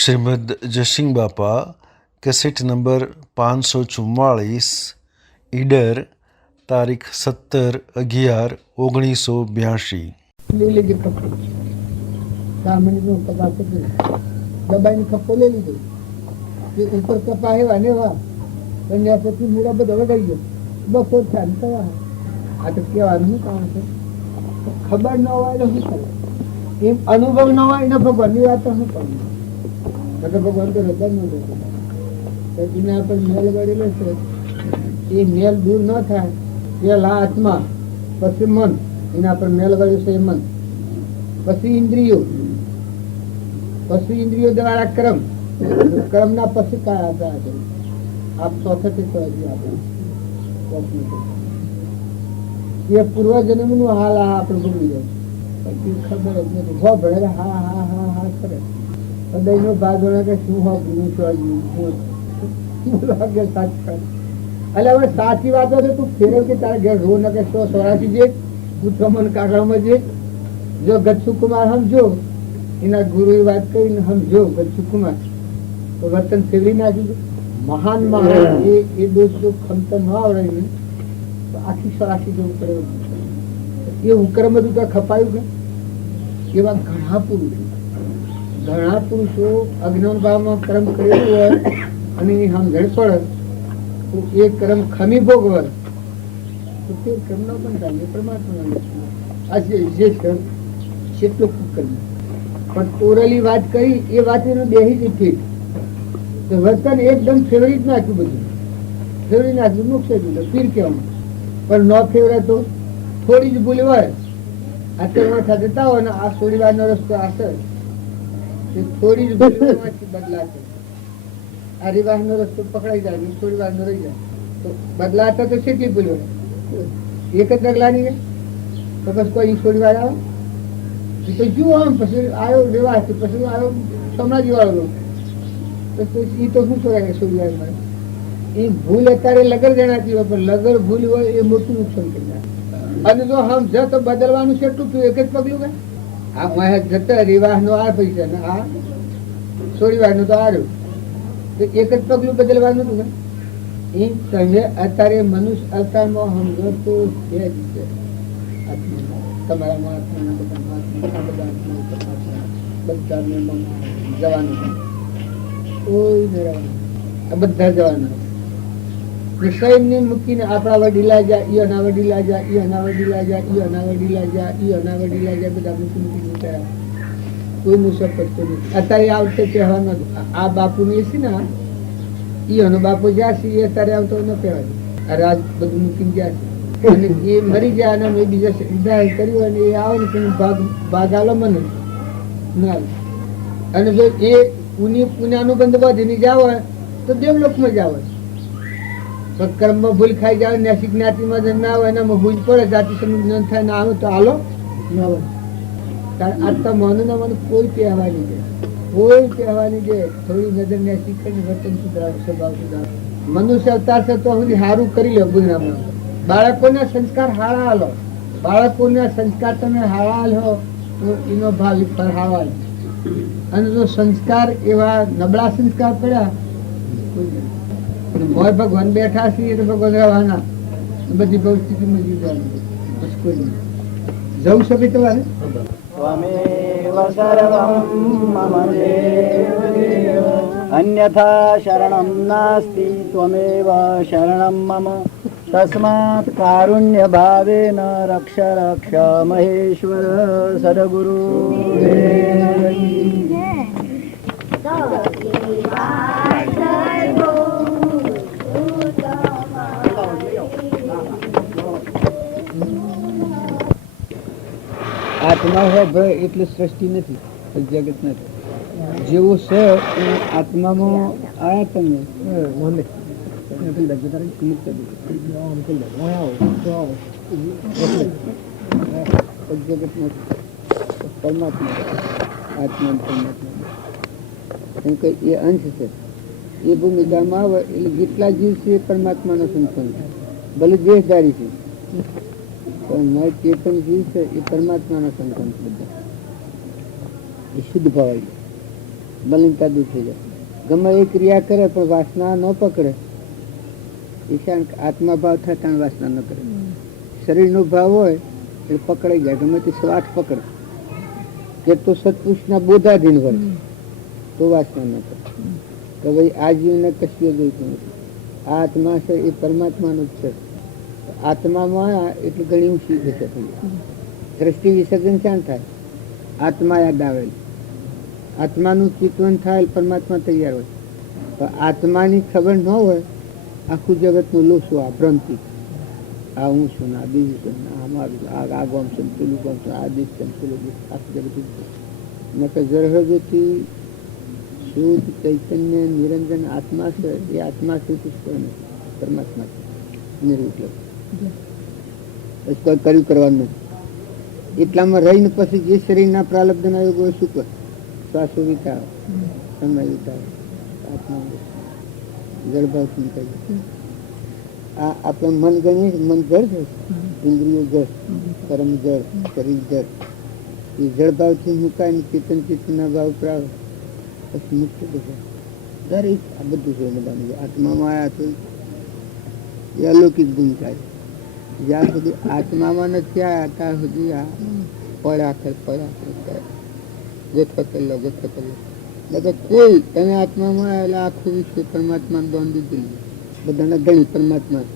શ્રીમદ જયસિંહ બાપા cassette number 544 Idar તારીખ 17/11/1982। લીલી કપડો સામાન્ય કપા દબાઈને કપો લઈ લીધો ઉપર કપા એવા ને એવા અને પછી મૂળા બધો વગાઈ ગયો બપોર ચાલ કયા આ તો કેવાનું કામ છે ખબર ન હોય તો શું કરે એમ અનુભવ ન હોય ને ભગવાનની વાત તો શું કરવું ભગવાન તો હૃદય ન એના પર મેલ ગળેલો છે એ મેલ દૂર ન થાય પેલા આત્મા પછી મન એના પર મેલ ગળ્યો છે મન પછી ઇન્દ્રિયો દ્વારા કર્મ ના પછી काय आता आप चौथे से ये पूर्व जन्म નું હાલ આપણે ભૂલી જાય પછી ખબર જ નથી હો ભણે હા હા હા હા કરે હૃદય નો ભાગ કે શું હો ભૂલું છું એટલે હવે સાચી વાતો છે તું ફેરવ કે તારા ઘેર રો ન કે 184 જે પૂછવામાં કાઢવામાં જે જો ગચ્છુ કુમાર સમજો એના ગુરુ વાત કરીને સમજો ગચ્છુ કુમાર તો વર્તન ફેરવી નાખ્યું મહાન એ દોષ જો ખમતો ન આવડે ને તો આખી સરાખી જવું પડે એ ઉકરમ બધું તો ખપાયું કે એવા ઘણા પુરુષો અજ્ઞાન ભાવમાં કર્મ કરેલું હોય અને સમજણ પડે તો એ કર્મ ખમી ભોગવે તો તે કર્મનો પણ થાય પરમાત્મા આ જે કેટલો કર્મ પણ ઓરલી વાત કરી એ વાત એનું દેહી જ ઠીક વર્તન એકદમ ફેવરિટ નાખ્યું બધું ફેવરી નાખ્યું નુકસે દીધું પીર કહેવાનું પણ ન ફેવરે તો થોડી જ ભૂલ હોય અત્યારે જતા હોય ને આ થોડી વાર નો રસ્તો હશે થોડી જ ભૂલ બદલાશે આ રિવાજ નો રસ્તો પકડાઈ જાય થોડી વાર નો રહી જાય તો બદલાતા તો કેટલી ભૂલ હોય એક જ ડગલાની તો બસ કોઈ થોડી વાર આવે તો જુઓ આમ પછી આવ્યો રિવાજ પછી આવ્યો સમાજી વાળો એ તો શું કરે સૂર્ય એ ભૂલ અત્યારે લગર ગણાતી હોય પણ લગર ભૂલ હોય એ મોટું નુકસાન કરી નાખે અને જો હમ જ તો બદલવાનું છે એટલું એક જ પગલું કે આ મહેજ જતા રિવાહ નો આ પૈસા ને આ સોળીવાર નું તો આવ્યું એક જ પગલું બદલવાનું હતું એ તમે અત્યારે મનુષ્ય અવતારમાં સમજો તો છે જ છે તમારા બધા જવાનું બધા જવાના સૈન્ય મૂકીને આપણા વડીલા જા ઈ અના વડીલા જા ઈ અના વડીલા જા ઈ અના વડીલા જા ઈ અના વડીલા જા બધા મૂકી કોઈ મુસાફર પડતો નથી અત્યારે આવશે કહેવાનો આ બાપુ ને છે ને ઈ અનો બાપુ જ્યાં છે એ અત્યારે આવતો ન કહેવાય અરે આજ બધું મૂકીને જ્યાં છે અને એ મરી જાય અને મેં બીજા સિદ્ધાય કર્યું અને એ આવે ને ભાગ આલો મને ના અને જો એ પુણ્યાનુબંધ વધીને જાવ તો દેવલોકમાં જાવ કર્મમાં ભૂલ ખાઈ જાવ નેસિક જ્ઞાતિમાં ના આવે એનામાં ભૂલ પડે જાતિ સમજ થાય ના આવે તો હાલો ન હોય કારણ આટલા મન ના મન કોઈ કહેવાની છે થોડી નજર નેસિક કરીને વર્તન સુધારો સ્વભાવ સુધારો મનુષ્ય અવતાર છે તો સુધી સારું કરી લો ગુનામાં બાળકોના સંસ્કાર હાળા હાલો બાળકોના સંસ્કાર તમે હાળા હાલો તો એનો ભાવ પર હાળા અને જો સંસ્કાર એવા નબળા સંસ્કાર પડ્યા મોય ભગવાન બેઠા છીએ તો ભગવાન રહેવાના બધી પરિસ્થિતિમાં જીવવાનું બસ કોઈ નહીં જવું છે ભાઈ તમારે અન્યથા શરણમ નાસ્તિ ત્વમેવ શરણમ મમ તસ્માત કારુણ્ય ભાવેન રક્ષ રક્ષ મહેશ્વર સદગુરુ આત્મા હોય ભય એટલે સૃષ્ટિ નથી જગત નથી જેવું છે એ આત્મામાં આયા તમે જગત નથી પરમાત્મા આત્મા પરમાત્મા કેમ કે એ અંશ છે એ ભૂમિકામાં આવે એટલે જેટલા જીવ છે એ પરમાત્માનો સંકલ્પ ભલે દેહધારી છે પણ ચેતન જીવ છે એ પરમાત્માનો સંકલ્પ બધા એ શુદ્ધ ભાવાય મલિનતા દૂર થઈ જાય. ગમે એ ક્રિયા કરે પણ વાસના ન પકડે. ઈશાન આત્મા ભાવ થાય ત્યાં વાસના ન કરે. શરીરનો ભાવ હોય એ પકડાઈ જાય, ગમે તે શ્વાસ પકડે કે તો સત્પુરુષના બોધાધીન હોય તો વાસના ન કરે કે ભાઈ આ જીવને કશું જોઈતું નથી. આ આત્મા છે એ પરમાત્માનું જ છે. આત્મામાં એટલી ઘણી ઊંચી જશે. દ્રષ્ટિ વિસર્જન ક્યાં થાય? આત્મા યાદ આવેલ. આત્માનું ચિંતન થાય, પરમાત્મા તૈયાર હોય. પણ આત્માની ખબર ન હોય, આખું જગતનું લોસું, આ ભ્રમથી, આ હું છું ને આ બીજું છે ને આ મારું, આ ગોમ છે ને પેલું ગોમ છે, આ દીશ છે ને પેલું દીશ, આખું જગત નકર જરહજથી શુદ્ધ ચૈતન્ય નિરંજન આત્મા છે. એ આત્મા સુધી પરમાત્મા છે, નિર્વિકલ્પ. કોઈ કર્યું કરવાનું નથી. એટલામાં રહીને પછી જે શરીરના પ્રાલબ્ધના યોગો શું કરે? શ્વાસો વિતાવે, સમય વિતાવે, આત્મા જળભાવ નીકળે. આ આપણે મન ગણીએ, મન જળ છે, ઇન્દ્રિયો જળ, કર્મ જળ, શરીર જળ. એ જળભાવથી મુકાય ને ચેતન ચેતનના ભાવ પ્રાવે પછી મુક્ત થશે. દરેક આ બધું છે બધાનું. આત્મામાં આવ્યા તો એ અલૌકિક ભૂમિકા છે. જ્યાં સુધી આત્મામાં નથી આવ્યા ત્યાં સુધી આ પડ્યા કરે ગોઠો કરેલો બધા કોઈ તમે આત્મામાં આવેલા આખું વિશ્વ પરમાત્મા બાંધી દીધું. બધાના ધણી પરમાત્મા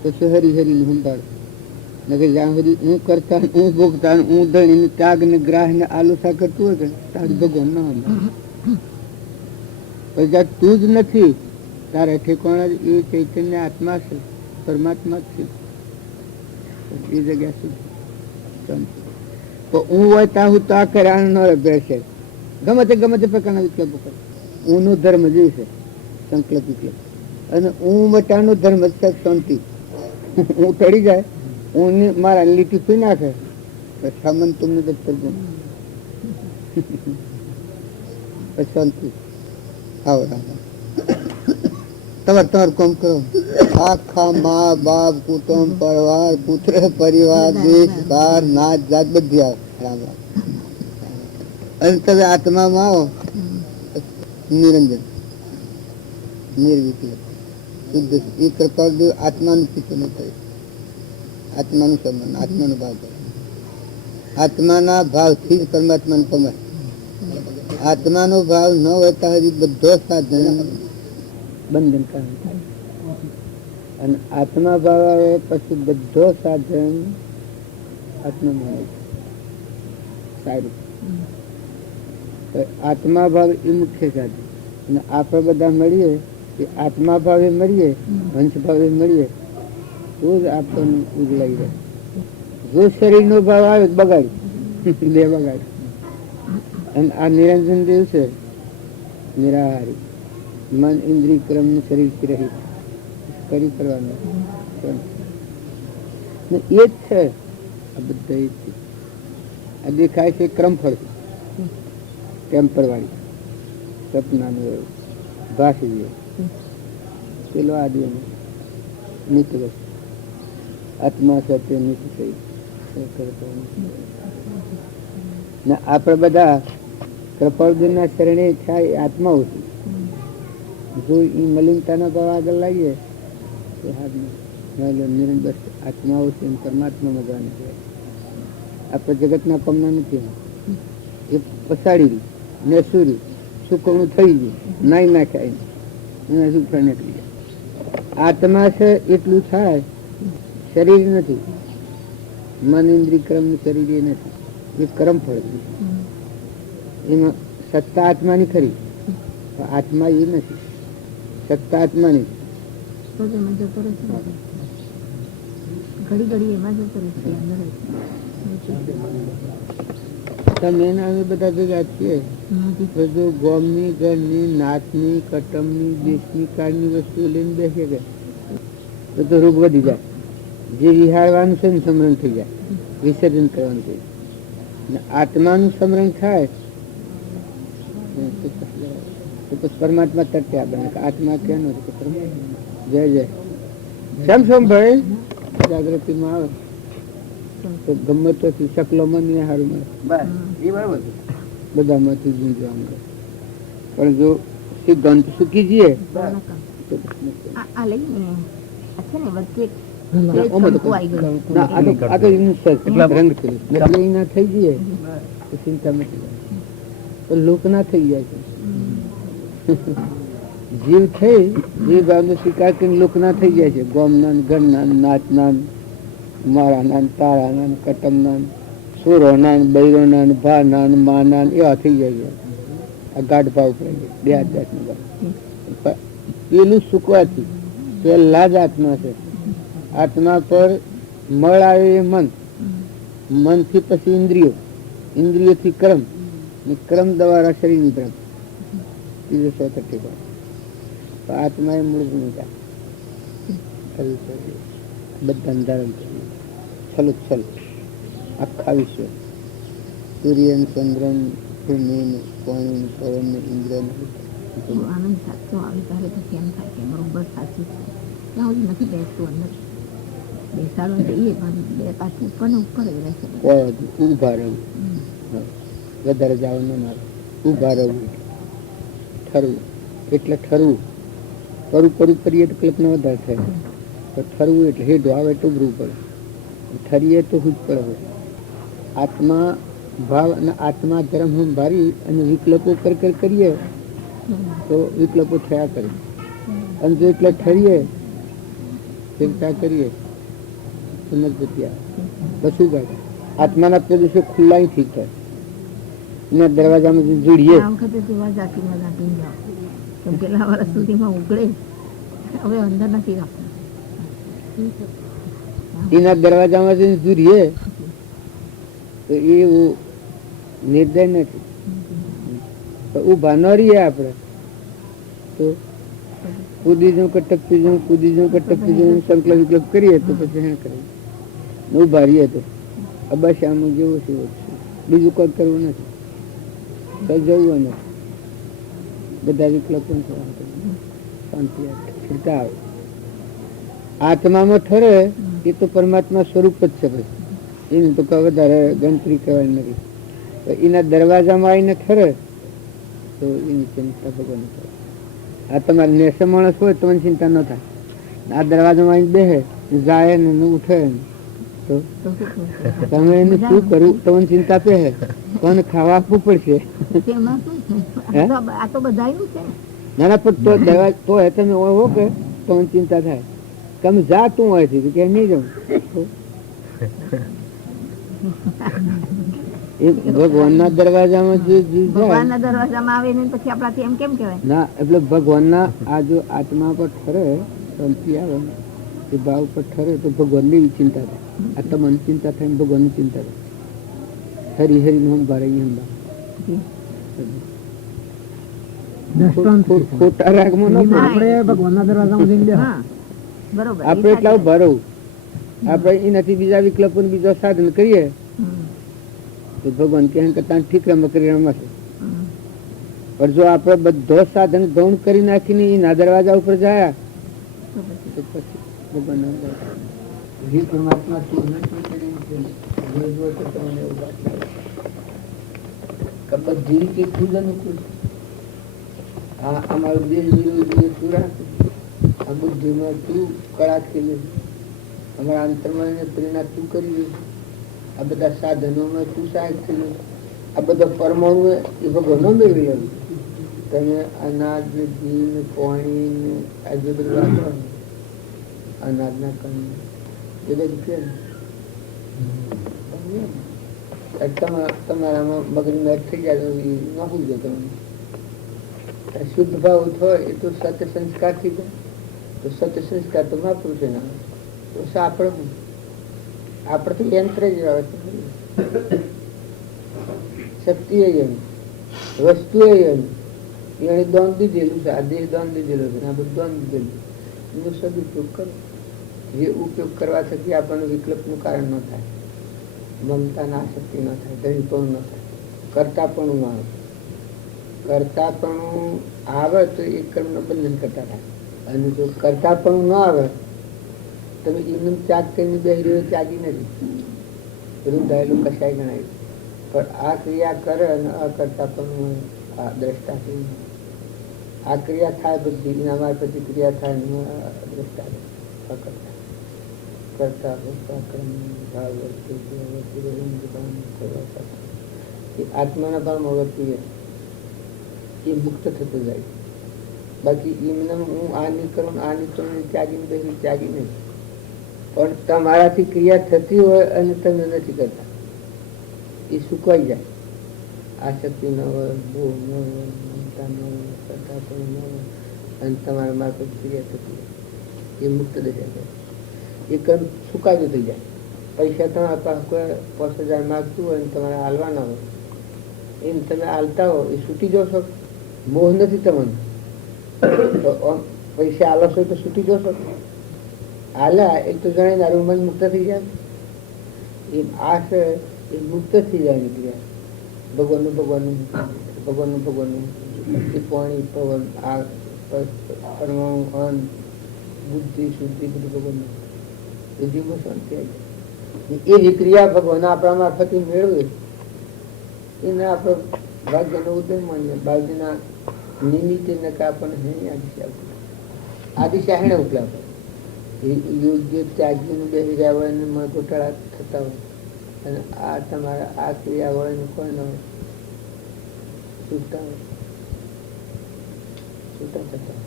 પછી હરિહરિ ને સંભાળ. નકર જ્યાં સુધી હું કરતા, હું ભોગતા, હું ધણી ત્યાગ ને ગ્રાહ ને આલુસા કરતું હોય કે તારું ભગવાન ના હોય. જ્યાં તું જ નથી તારે ઠેકાણા એ ચૈતન્ય આત્મા છે, પરમાત્મા જ છે. એ જગ્યા શું તો હું હોય ત્યાં હું તો આ કર્યા ન બેસે. ગમે તે પ્રકારના વિકલ્પો કરે. ઊંનો ધર્મ જે છે સંકલ્પ વિકલ્પ, અને ઊં મટાનો ધર્મ છે શાંતિ. હું ટળી જાય, હું મારા લીટી પી નાખે સામન તમને દફતર ગુણ શાંતિ. તમારું કામ કરો. આખા મા બાપ કુટુંબ પરિવાર પુત્ર પરિવાર દેશ બાર નાચ જાત બધી આવે. રામ રામ. અને તમે આત્મામાં આવો નિરંજન નિર્વિકલ્પ શુદ્ધ. એ કૃપા આત્માનું ચિંતન કરે, આત્માનું સંબંધ, આત્માનો ભાવ કરે. આત્માના ભાવથી જ પરમાત્માને પમાય. આત્માનો ભાવ ન હોય ત્યાં હજી બધો સાધન બંધન કારણ થાય. અને આત્મા ભાવ આવે પછી બધો સાધન આત્મામાં સારું. આત્મા ભાવ એ મુખ્ય સાધન. અને આપણે બધા મળીએ કે આત્મા ભાવે મળીએ, હંસ ભાવે મળીએ તો જ આપણને ઉજળાઈ રહે. જો શરીરનો ભાવ આવે બગાડી બે બગાડી. અને આ નિરંજન દેવ છે નિરાહારી, મન ઇન્દ્રિય ક્રમ શરીરથી રહિત કરી કરવાનું એ જ છે. આ બધા આ દેખાય છે ક્રમફળ, ટેમ્પર વાળી સપનાનું ભાષી પેલો આદિ નીતિ આત્મા સત્ય નીતિ સહિત ને આપણે બધા કૃપાળુના શરણે થાય આત્માઓ છે. જો એ મલિનતાના ભાવ આગળ લાવીએ તો નિરંબર આત્માઓ છે પરમાત્મા મજાને કહેવાય. આપણે જગતના કમના નથી. એ પસાડી ને સૂર્ય સુકવણું થઈ ગયું, નાઈ નાખાય એના સુખા નીકળી જાય. આત્મા છે એટલું થાય, શરીર નથી. મન ઇન્દ્રિય ક્રમ શરીર એ નથી, એ કર્મ ફળ. એમાં સત્તા આત્માની ખરી, આત્મા એ નથી. સત્તા આત્માની તમે અમે બધા ભેગા છીએ. બધું ગોમની, ઘરની, નાતની, કટમની, દેશની, કાળની વસ્તુ લઈને બેસે કે બધો રોગ વધી જાય. જે વિહારવાનું છે ને સમરણ થઈ જાય, વિસર્જન કરવાનું છે. આત્માનું સમરણ થાય તો પરમાત્મા તરતે આપણે આત્મા કેનો જય જય કેમ છો ભાઈ જાગૃતિમાં આવે તો ગમે તો શકલો મને સારું મળે, બધામાંથી ગુંજવા મળે. પણ જો સિદ્ધાંત સુખી જઈએ તો આ લઈને આ છે ને વચ્ચે આ તો એનું રંગ છે એટલે એના થઈ જઈએ તો ચિંતા નથી તો લોક ના થઈ જાય છે જીવ થઈ જીવ ભાવનો સ્વીકાર કરીને લોક ના થઈ જાય છે ગોમના ઘરના નાચના મારાના તારાના કટમના સુરોના બૈરોના ભાના માના એવા થઈ જાય છે આ ગાઢ ભાવ પડે બે આધ્યાત્મિક પેલું સુકવાથી પેલા જ આત્મા છે આત્મા પર મળ આવે એ મન, મનથી પછી ઇન્દ્રિયો, ઇન્દ્રિયોથી કર્મ, ક્રમ દ્વારા શરીરની તરફ ત્રીજો 135 આત્મા એ મૂળ ભૂમિકા બધા ધારણ કર્યું છલોછલ આખા વિશ્વ સૂર્ય ચંદ્ર ભૂમિ પાણી પવન ઇન્દ્ર આનંદ સાચો આવે ત્યારે પછી એમ થાય કે બરોબર સાચું છે ત્યાં સુધી નથી બેસતું અંદર બેસાડો જઈએ પણ બે પાછું ઉપર ને ઉપર જ રહેશે ઉભા રહેવું વધારે જાવ ન મારે ઉભા રહેવું ઠરવું એટલે ઠરવું કરું કરીએ તો કલ્પના વધારે થાય તો ઠરવું એટલે હેઠું આવે તો ઉભરું પડે ઠરીએ તો હું જ પડે આત્મા ભાવ અને આત્મા ધર્મ ભારી અને વિકલ્પો કરીએ તો વિકલ્પો થયા કરે અને જો એટલે ઠરીએ ચિંતા કરીએ સમજતી કશું કાઢે આત્માના પ્રદેશો ખુલ્લા ઠીક થાય એના દરવાજામાં જોડીએ વખતે કેટલા વર્ષ સુધીમાં ઉગડે હવે અંદર નથી રાખતું એના દરવાજામાં જઈને જોડીએ તો એવું નિર્દય નથી ઉભા ન રહીએ આપણે તો કૂદી જવું કે ટપકી જવું સંકલ્પ વિકલ્પ કરીએ તો પછી હા કરીએ ઉભા રહીએ તો બસ આમ જેવું છે બીજું કોઈ કરવું નથી કઈ જવું નથી બધા વિકલ્પ શાંતિ સ્થિરતા આવે આત્મામાં ઠરે એ તો પરમાત્મા સ્વરૂપ જ છે પછી એને તો કઈ વધારે ગણતરી કરવાની નથી એના દરવાજામાં આવીને ઠરે તો એની ચિંતા ભગવાન કરે આ તમારે નેસે માણસ હોય તમને ચિંતા ન થાય આ દરવાજામાં આવીને બેસે જાય ને ઉઠે તો તમે એને શું કરવું તમને ચિંતા પહે કોને ખાવા આપવું પડશે આ તો બધાયનું છે નાના પણ તો દરવાજ તો તમે હો કે તમને ચિંતા થાય તમે જા તું હોય છે કે નહીં જાઉં ભગવાનના દરવાજામાં જે ભગવાનના દરવાજામાં આવે ને પછી આપણાથી એમ કેમ કહેવાય ના એટલે ભગવાનના આ જો આત્મા પર ઠરે શાંતિ આવે એ ભાવ પર ઠરે તો ભગવાનની ચિંતા થાય આ તમને ચિંતા થાય ભગવાનની ચિંતા થાય હરી હરી હંભારે ખોટા રાગમાં ભગવાનના દરવાજામાં બરોબર આપણે એટલા ઉભા રહું આપણે એનાથી બીજા વિકલ્પો બીજા સાધન કરીએ તો ભગવાન કે ઠીક રમત કરી રમશે પણ જો આપણે બધો સાધન ગૌણ કરી નાખીને એના દરવાજા ઉપર જાય તો પછી ભગવાન પરમાત્મા બધી રીતે ખુદ અનુકૂળ અમારું દેહ વિરોધી સુરા આ બુદ્ધિમાં તું કળા ખેલે અમારા અંતરમાં પ્રેરણા તું કરી આ બધા સાધનોમાં તું સહાયક થઈ આ બધા પરમાણુ એ ભગવાન મેળવી લેવું તમે અનાજ ને ઘી ને પાણી ને આ જે બધું વાપરો અનાજના કણ એ બધું કે તમારામાં મગજમાં એડ થઈ જાય તો ના ભૂલજો તમે શુદ્ધ ભાવ હોય એ તો સત્ય સંસ્કાર થી જાય તો સત્ય સંસ્કાર તો મહાપુરુષ ના તો આપણે તો યંત્ર જ આવે શક્તિ એમ વસ્તુ એમ એને દાન દીધેલું છે આ દેહ દાન દીધેલો છે આ બધું દાન દીધેલું એનો સદુપયોગ કરો જે ઉપયોગ કરવા થકી આપણને વિકલ્પનું કારણ ન થાય મમતાના આસક્તિ ન થાય દહીંપણું ન થાય કરતાપણું ન આવે કરતાપણું આવે તો એ કર્મનું બંધન કરતા થાય અને જો કરતાપણું ન આવે તમે એમને ત્યાગ કરીને બે ત્યાગી નથી રૂંધાયેલું કશાય ગણાય પણ આ ક્રિયા કરે અને અકર્તા પણ આ દ્રષ્ટા આ ક્રિયા થાય બધી એના મારફતે ક્રિયા થાય દ્રષ્ટા કરતા કર્મ ભાવ એ આત્માના ભાવમાં વર્તી એ મુક્ત થતો જાય. બાકી એમને હું આ નહીં કરું ત્યાગીને બેસી ત્યાગી નહીં. પણ તમારાથી ક્રિયા થતી હોય અને તમે નથી કરતા એ સુકાઈ જાય. આસક્તિ ન હોય, બોહ ન હોય, મમતા ન હોય, શ્રદ્ધા ન હોય અને તમારા મારફત ક્રિયા થતી હોય એ મુક્ત દશા જાય. એ કર્મ સુકાતું થઈ જાય. પૈસા તમારા પાસે કોઈ 5,000 માગતું હોય ને તમારે હાલવાના હોય એમ તમે હાલતા હો એ છૂટી જશો. મોહ નથી તમને તો પૈસા હાલો છો તો છૂટી જશો. હાલ્યા એ તો જાણે દારૂ મન મુક્ત થઈ જાય. એમ આ છે એ મુક્ત થઈ જાય નીકળ્યા. ભગવાનનું એ પાણી પવન આ પરમાણુ અન્ન બુદ્ધિ શુદ્ધિ બધું ભગવાનનું એ જીવમાં શાંતિ આવી જાય. એવી ક્રિયા ભગવાન આપણા મારફતે મેળવે એને આપણે ભાગ્યનો ઉદય માનીએ. બાજુના નિમિત્તે આપણને આ દિશા હેણે ઉપલા યોગ્ય ત્યાગીનું બેસી રહ્યા હોય અને મન ગોટાળા થતા હોય અને આ તમારા આ ક્રિયા હોય ને કોઈ ન હોય છૂટા થતા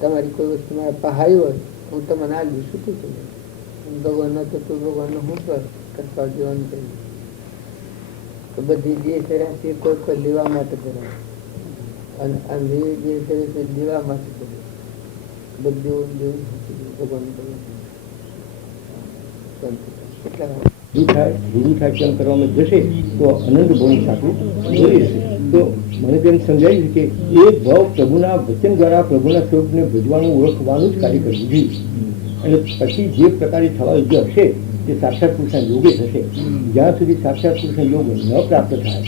તમારી કોઈ વસ્તુ મારા પહાઈ હોય હું તમને આ જ છૂટું છું. ભગવાન ન તો ભગવાનનો હું કરતા જીવન કર્યું તો બધી જે કરે તે કોઈ લેવા માટે કરે અને આ જે કરે તે લેવા માટે કરે. બધું ભગવાન કેમ કરવામાં જશે તો અનંત ભવની સાચું બોલી જશે. તો મને તેમ સમજાયું છે કે એ ભાવ પ્રભુના વચન દ્વારા પ્રભુના સ્વરૂપને ભજવાનું ઓળખવાનું જ કાર્ય કરવું જોઈએ. અને પછી જે પ્રકારે થવા યોગ્ય હશે તે સાક્ષાત પુરુષના યોગે થશે. જ્યાં સુધી સાક્ષાત પુરુષના યોગ ન પ્રાપ્ત થાય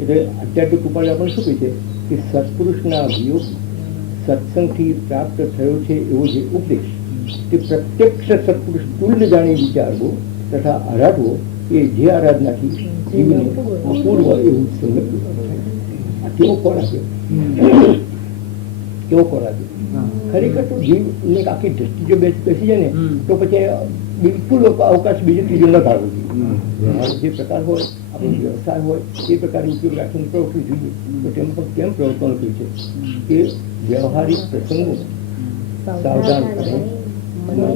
એટલે અત્યારે કૃપાલે આપણને શું કહે છે કે સત્પુરુષના વિયોગ સત્સંગથી પ્રાપ્ત થયો છે એવો જે ઉપદેશ તે પ્રત્યક્ષ સત્પુરુષ તુલ્ય જાણી વિચારવો તથા આરાધવો એ જે આરાધનાથી જીવને અપૂર્વ એવું સમજવું. આ કેવો કોણ આપ્યો ખરેખર તો જીવને આખી દ્રષ્ટિ જો બેસી જાય ને તો પછી બિલકુલ અવકાશ બીજો ત્રીજો ન કાઢવો જોઈએ. જે પ્રકાર હોય આપણો વ્યવસાય હોય એ પ્રકારે ઉપયોગ રાખીને પ્રવૃત્તિ જોઈએ. તો તેમાં પણ કેમ પ્રવર્તન કર્યું છે કે વ્યવહારિક પ્રસંગો સાવધાન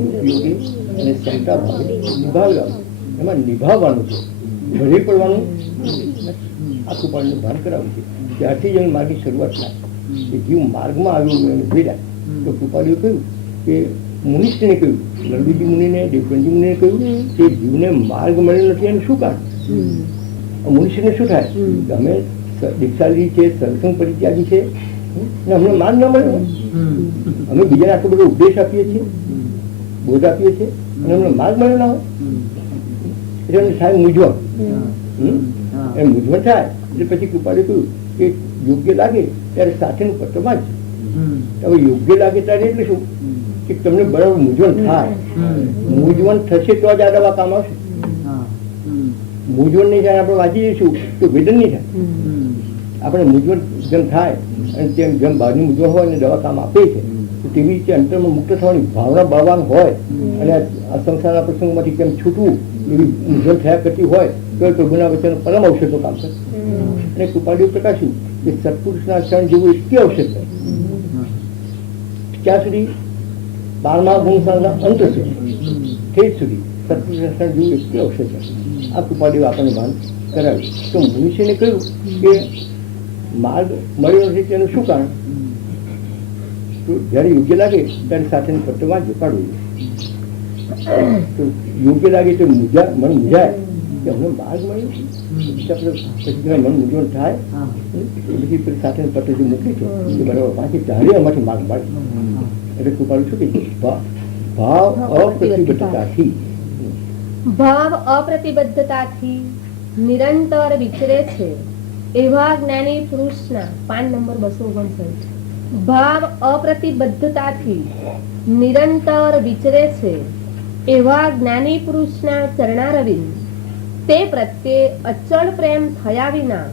ઉપયોગી અને ક્ષમતા ભાવે નિભાવવાનું એમાં નિભાવવાનું છે. ભરે પડવાનું આ કૃપાળનું ભાન કરાવવું છે. ત્યારથી જ માર્ગની શરૂઆત થાય કે જીવ માર્ગમાં આવ્યું એને ભેડા તો કૃપાળીઓ કહ્યું કે મુનિષ્ઠને કહ્યું, લલબીજી મુનિને દેવકંજી મુનિને કહ્યું કે જીવને માર્ગ મળેલો નથી એનું શું કારણ? મુનિષ્ઠને શું થાય કે અમે દીક્ષાલી છે, સત્સંગ પરિત્યાગી છે ને અમને માર્ગ ન મળ્યો. અમે બીજાને આટલો બધો ઉપદેશ આપીએ છીએ, બોધ આપીએ છીએ અને અમને માર્ગ મળ્યો ના હોય એટલે અમને થાય મૂંઝવણ. એમ મૂંઝવણ થાય એટલે પછી કૃપાળીએ કહ્યું કે યોગ્ય લાગે ત્યારે સાથેનું પત્ર વાંચ. હવે યોગ્ય લાગે ત્યારે એટલે શું કે તમને બરાબર મૂંઝવણ થાય. મૂંઝવણ થશે તો જ આ દવા કામ આવશે. મૂંઝવણ નહીં થાય આપણે વાંચી જઈશું તો વેદન નહીં થાય. આપણે મૂંઝવણ જેમ થાય અને તેમ જેમ બહારની મૂંઝવણ હોય અને દવા કામ આપે છે તો તેવી રીતે અંતરમાં મુક્ત થવાની ભાવના બળવાન હોય અને આ સંસારના પ્રસંગોમાંથી કેમ છૂટવું એવી મૂંઝવણ થયા કરતી હોય તો પ્રભુના વચન પરમ ઔષધનું કામ કરે. અને કૃપાળીઓ પ્રકાશ્યું કે સત્પુરુષના ચરણ જેવું એટલી ઔષધ થાય ત્યાં સુધી 12મા ગુણસારના અંત સુધી ઠેઠ સુધી સત્પુરુષના ચરણ જેવું એટલી ઔષધ થાય. આ કૃપાળીઓ આપણને ભાન કરાવ્યું. તો મનુષ્યને કહ્યું કે માર્ગ મળ્યો નથી તેનું શું કારણ? તો જ્યારે યોગ્ય લાગે ત્યારે સાથેનું પત્ર વાંચે પાડવું. તો યોગ્ય લાગે તો મન મૂંઝાય કે અમને માર્ગ મળ્યો પછી મન મૂંઝવણ થાય પછી સાથેનું પત્ર જો મોકલી છે એ બરાબર વાંચી ત્યારે અમારી માર્ગ મળે. એટલે કૃપાળુ શું કહે છે ભાવ અપ્રતિબદ્ધતાથી નિરંતર વિચરે છે એવા જ્ઞાની પુરુષના 5 નંબર 259. ભાવ અપ્રતિબદ્ધતાથી નિરંતર વિચરે છે એવા જ્ઞાની પુરુષના ચરણારવિંદ તે પ્રત્યે અચળ પ્રેમ થયા વિના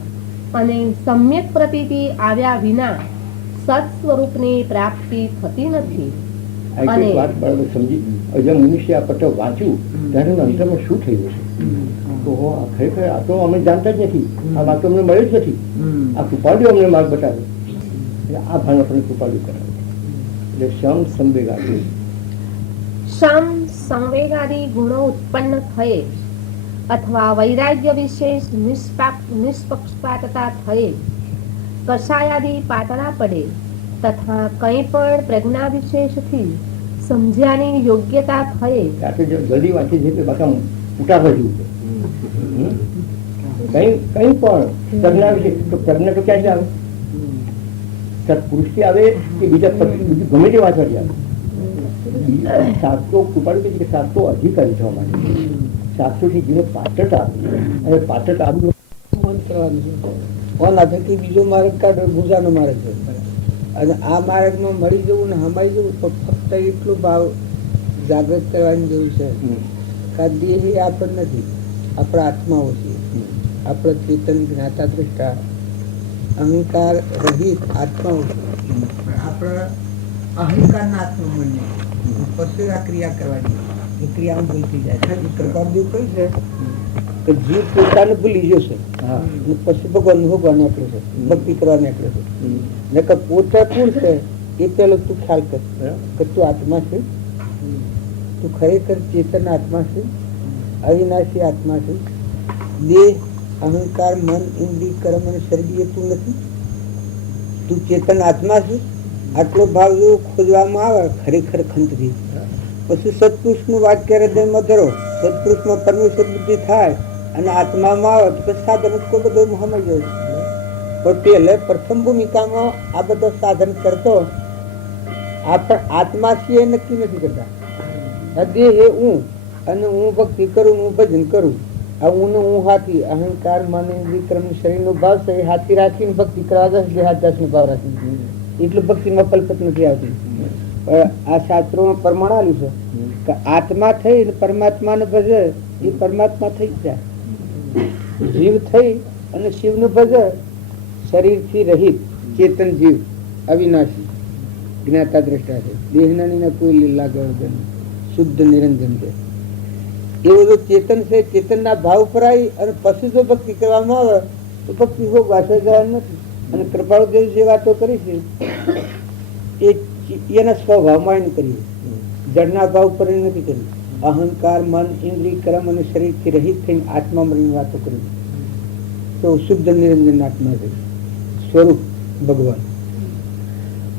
અને સમ્યક પ્રતીતિ આવ્યા વિના સત સ્વરૂપની પ્રાપ્તિ થતી નથી. આ એક અને- વાત બરાબર સમજી. જે મનુષ્ય આ પત્ર વાંચ્યું ત્યારે એના અંતરમાં શું થયું છે? તો આ ખરેખર આ તો અમે જાણતા જ નથી. આ વાત તો અમને મળે જ નથી. આ કૃપાળુ અમને માર્ગ બતાવે. એટલે આ ભાન આપણને કૃપાળુ કરાવે. એટલે સમ સંવેગાદી શમ સંવેગાદી ગુણો ઉત્પન્ન થયે અથવા વૈરાગ્ય વિશેષ નિષ્પક્ષપાતતા થયે કષાયાદી પાતળા પડે તથા કંઈ પણ પ્રજ્ઞા વિશેષથી સમજ્યાની યોગ્યતા થયે આપણે જો જલ્દી વાંચી છે કે બાકા ઉતારવા જેવું છે. કઈ કઈ પણ પ્રજ્ઞા વિશે તો પ્રજ્ઞા તો ક્યાંથી આવે? સત્પુરુષથી આવે કે બીજા બીજું ગમે તે વાંચવાથી આવે? શાસ્ત્રો કૃપાળુ કહે છે કે શાસ્ત્રો અધિકારી થવા માટે શાસ્ત્રોથી જેને પાત્રતા આવી અને પાત્રતા આવી ફોન કરવાનું છે. ફોન આથી બીજો માર્ગ કાઢો, ગુજાનો માર્ગ છે. અને આ માર્ગમાં મળી જવું ને હમાઈ જવું તો ફક્ત એટલો ભાવ જાગૃત કરવાની જરૂર છે કે આ દેહ એ આપણને નથી, આપણા આત્માઓ છે. આપણે ચેતન જ્ઞાતા દ્રષ્ટા અહંકાર રહિત આત્માઓ છે. આપણા અહંકારના આત્મા પછી આ ક્રિયા કરવાની, એ ક્રિયામાં ભૂલ થઈ જાય છે. કૃપાદેવ કહ્યું છે કે જીવ પોતાને ભૂલી ગયો છે અને પછી ભગવાન ભોગવા નીકળે છે, ભક્તિ કરવા નીકળે છે. ને કે પોતે કોણ છે એ પેલો તું ખ્યાલ કર કે તું આત્મા છે, તું ખરેખર ચેતન આત્મા છે, અવિનાશી આત્મા છે. દેહ અહંકાર મન ઇન્દ્રિય કર્મ અને શરીર એ તું નથી, તું ચેતન આત્મા છે. આટલો ભાવ જો ખોજવામાં આવે ખરેખર ખંતથી પછી સત્પુરુષનું વાક્ય હૃદયમાં ધરો, સત્પુરુષમાં પરમેશ્વર બુદ્ધિ થાય અને આત્મામાં આવે તો પછી સાધન કોઈ બધો સમજ જાય. પણ પહેલે પ્રથમ ભૂમિકામાં આ બધો સાધન કરતો આત્મા છે એ નક્કી નથી કરતા. આ દેહ એ હું અને હું ભક્તિ કરું, હું ભજન કરું. આ હું ને હું હાથી અહંકાર મન વિક્રમ શરીરનો ભાવ છે એ હાથી રાખીને ભક્તિ કરવા જશે, જે હાથ નો ભાવ રાખીને એટલું ભક્તિમાં પલપત નથી આવતી. પણ આ શાસ્ત્રોમાં પ્રમાણ આવ્યું છે કે આત્મા થઈ પરમાત્માને ભજે એ પરમાત્મા થઈ જાય, જીવ થઈ અને શિવને ભજે શરીરથી રહિત ચેતન જીવ અવિનાશી જ્ઞાતા દ્રષ્ટા છે. દેહના કોઈ લીલા ગણ શુદ્ધ નિરંજન છે. એવો જો ચેતન છે, ચેતનના ભાવ પર આવી અને પછી જો ભક્તિ કરવામાં આવે તો ભક્તિ ભોગવા જવાનું નથી. અને કૃપાળુદેવ જે વાતો કરી છે એ એના સ્વભાવમાં એને કરી, જળના ભાવ પર નથી કરી. અહંકાર મન ઇન્દ્રિય કર્મ અને શરીરથી રહિત થઈને આત્મા મરીની વાતો કરી. તો શુદ્ધ નિરંજન આત્મા છે, સ્વરૂપ ભગવાન.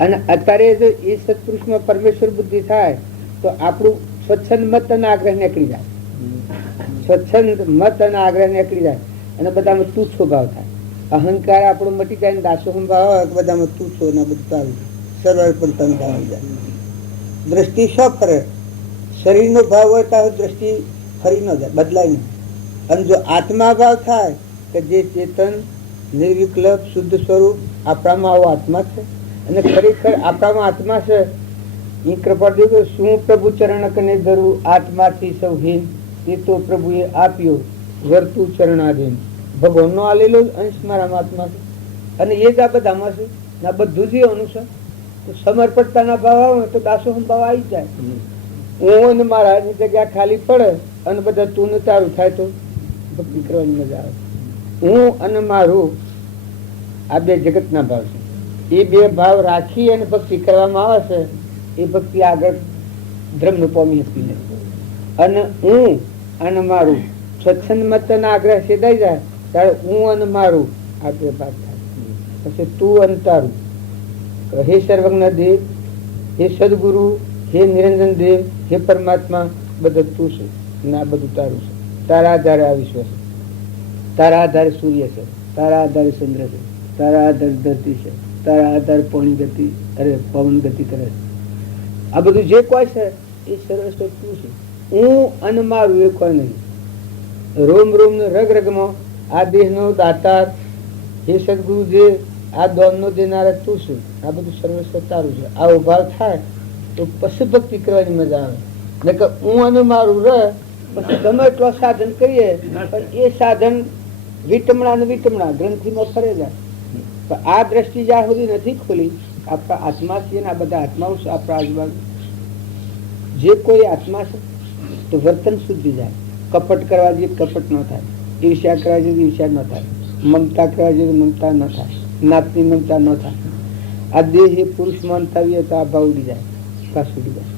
અને અત્યારે જો એ સત્પુરુષમાં પરમેશ્વર બુદ્ધિ થાય તો આપણું સ્વચ્છંદ મત અને આગ્રહ નીકળી જાય, સ્વચ્છંદ મત અને આગ્રહ નીકળી જાય અને બધામાં તુચ્છો ભાવ થાય. અહંકાર આપણો મટી જાય ને દાસો ભાવ બધામાં તુચ્છો ને બધું ચાલુ સરળ પણ તંત્ર આવી જાય. દ્રષ્ટિ શું ફરે? શરીરનો ભાવ હોય તો દ્રષ્ટિ ફરી ન જાય, બદલાય નહીં. અને જો આત્મા ભાવ થાય કે જે ચેતન નિર્વિકલ્પ શુદ્ધ સ્વરૂપ આપણામાં આવો આત્મા છે અને ખરેખર આપણામાં આત્મા છે. એ કૃપાદેવ શું પ્રભુ ચરણ કને ધરું આત્માથી સૌ હીન, તે તો પ્રભુએ આપ્યો વર્તુ ચરણાધીન. ભગવાનનો આલેલો અંશ મારામાં આત્મા છે અને એ જ આ બધામાં છે. આ બધું જ એનું છે. તો સમર્પણતાના ભાવ આવે તો દાસો ભાવ આવી જાય. હું અને મારાની જગ્યા ખાલી પડે અને બધા તું ને તારું થાય તો ભક્તિ કરવાની મજા આવે. હું અને મારું આ બે જગતના ભાવ છે. એ બે ભાવ રાખી અને ભક્તિ કરવામાં આવે છે એ ભક્તિ આગળ ધર્મ પામી હતી નથી. અને હું અને મારું સ્વચ્છંદ મત આગ્રહ સેદાઈ જાય ત્યારે હું અને મારું આ બે ભાગ થાય. પછી તું અને તારું. હે સર્વજ્ઞ દેવ, હે સદગુરુ, હે નિરંજન દેવ, હે પરમાત્મા, બધું તું છે ને આ બધું તારું છે. તારા આધારે આ વિશ્વ છે, તારા આધારે સૂર્ય છે, તારા આધારે ચંદ્ર છે, તારા આધારે ધરતી છે, તારા આધારે પાણી ગતિ અરે પવન ગતિ કરે છે. આ બધું જે કોઈ છે એ સર્વસ્વ તું છે. હું અને મારું એ કોઈ નહીં. રોમ રોમ ને રગ રગમાં આ દેહ નો દાતાર હે સદગુરુદેવ, આ દોન નો દેનારા તું છે. આ બધું સર્વસ્વ તારું છે. આ ઉભાવ થાય તો પછી ભક્તિ કરવાની મજા આવે. ને કે હું અને મારું રહે પછી ગમે એટલો સાધન કરીએ પણ એ સાધન વિટમણા ને વિટમણા ગ્રંથિમાં ફરે જાય. પણ આ દ્રષ્ટિ જ્યાં સુધી નથી ખોલી આપણા આત્મા છીએ ને આ બધા આત્માઓ છે આપણા આજુબાજુ. જે કોઈ આત્મા છે તો વર્તન શુદ્ધ જાય. કપટ કરવા જોઈએ કપટ ન થાય, ઈર્ષ્યા કરવા જોઈએ ઈર્ષ્યા ન થાય, મમતા કરવા જોઈએ મમતા ન થાય, નાતની મમતા ન થાય. આ દેહ એ પુરુષ માનતા હોય તો આ ભાવ ઉડી જાય, ભાસ ઉડી જાય.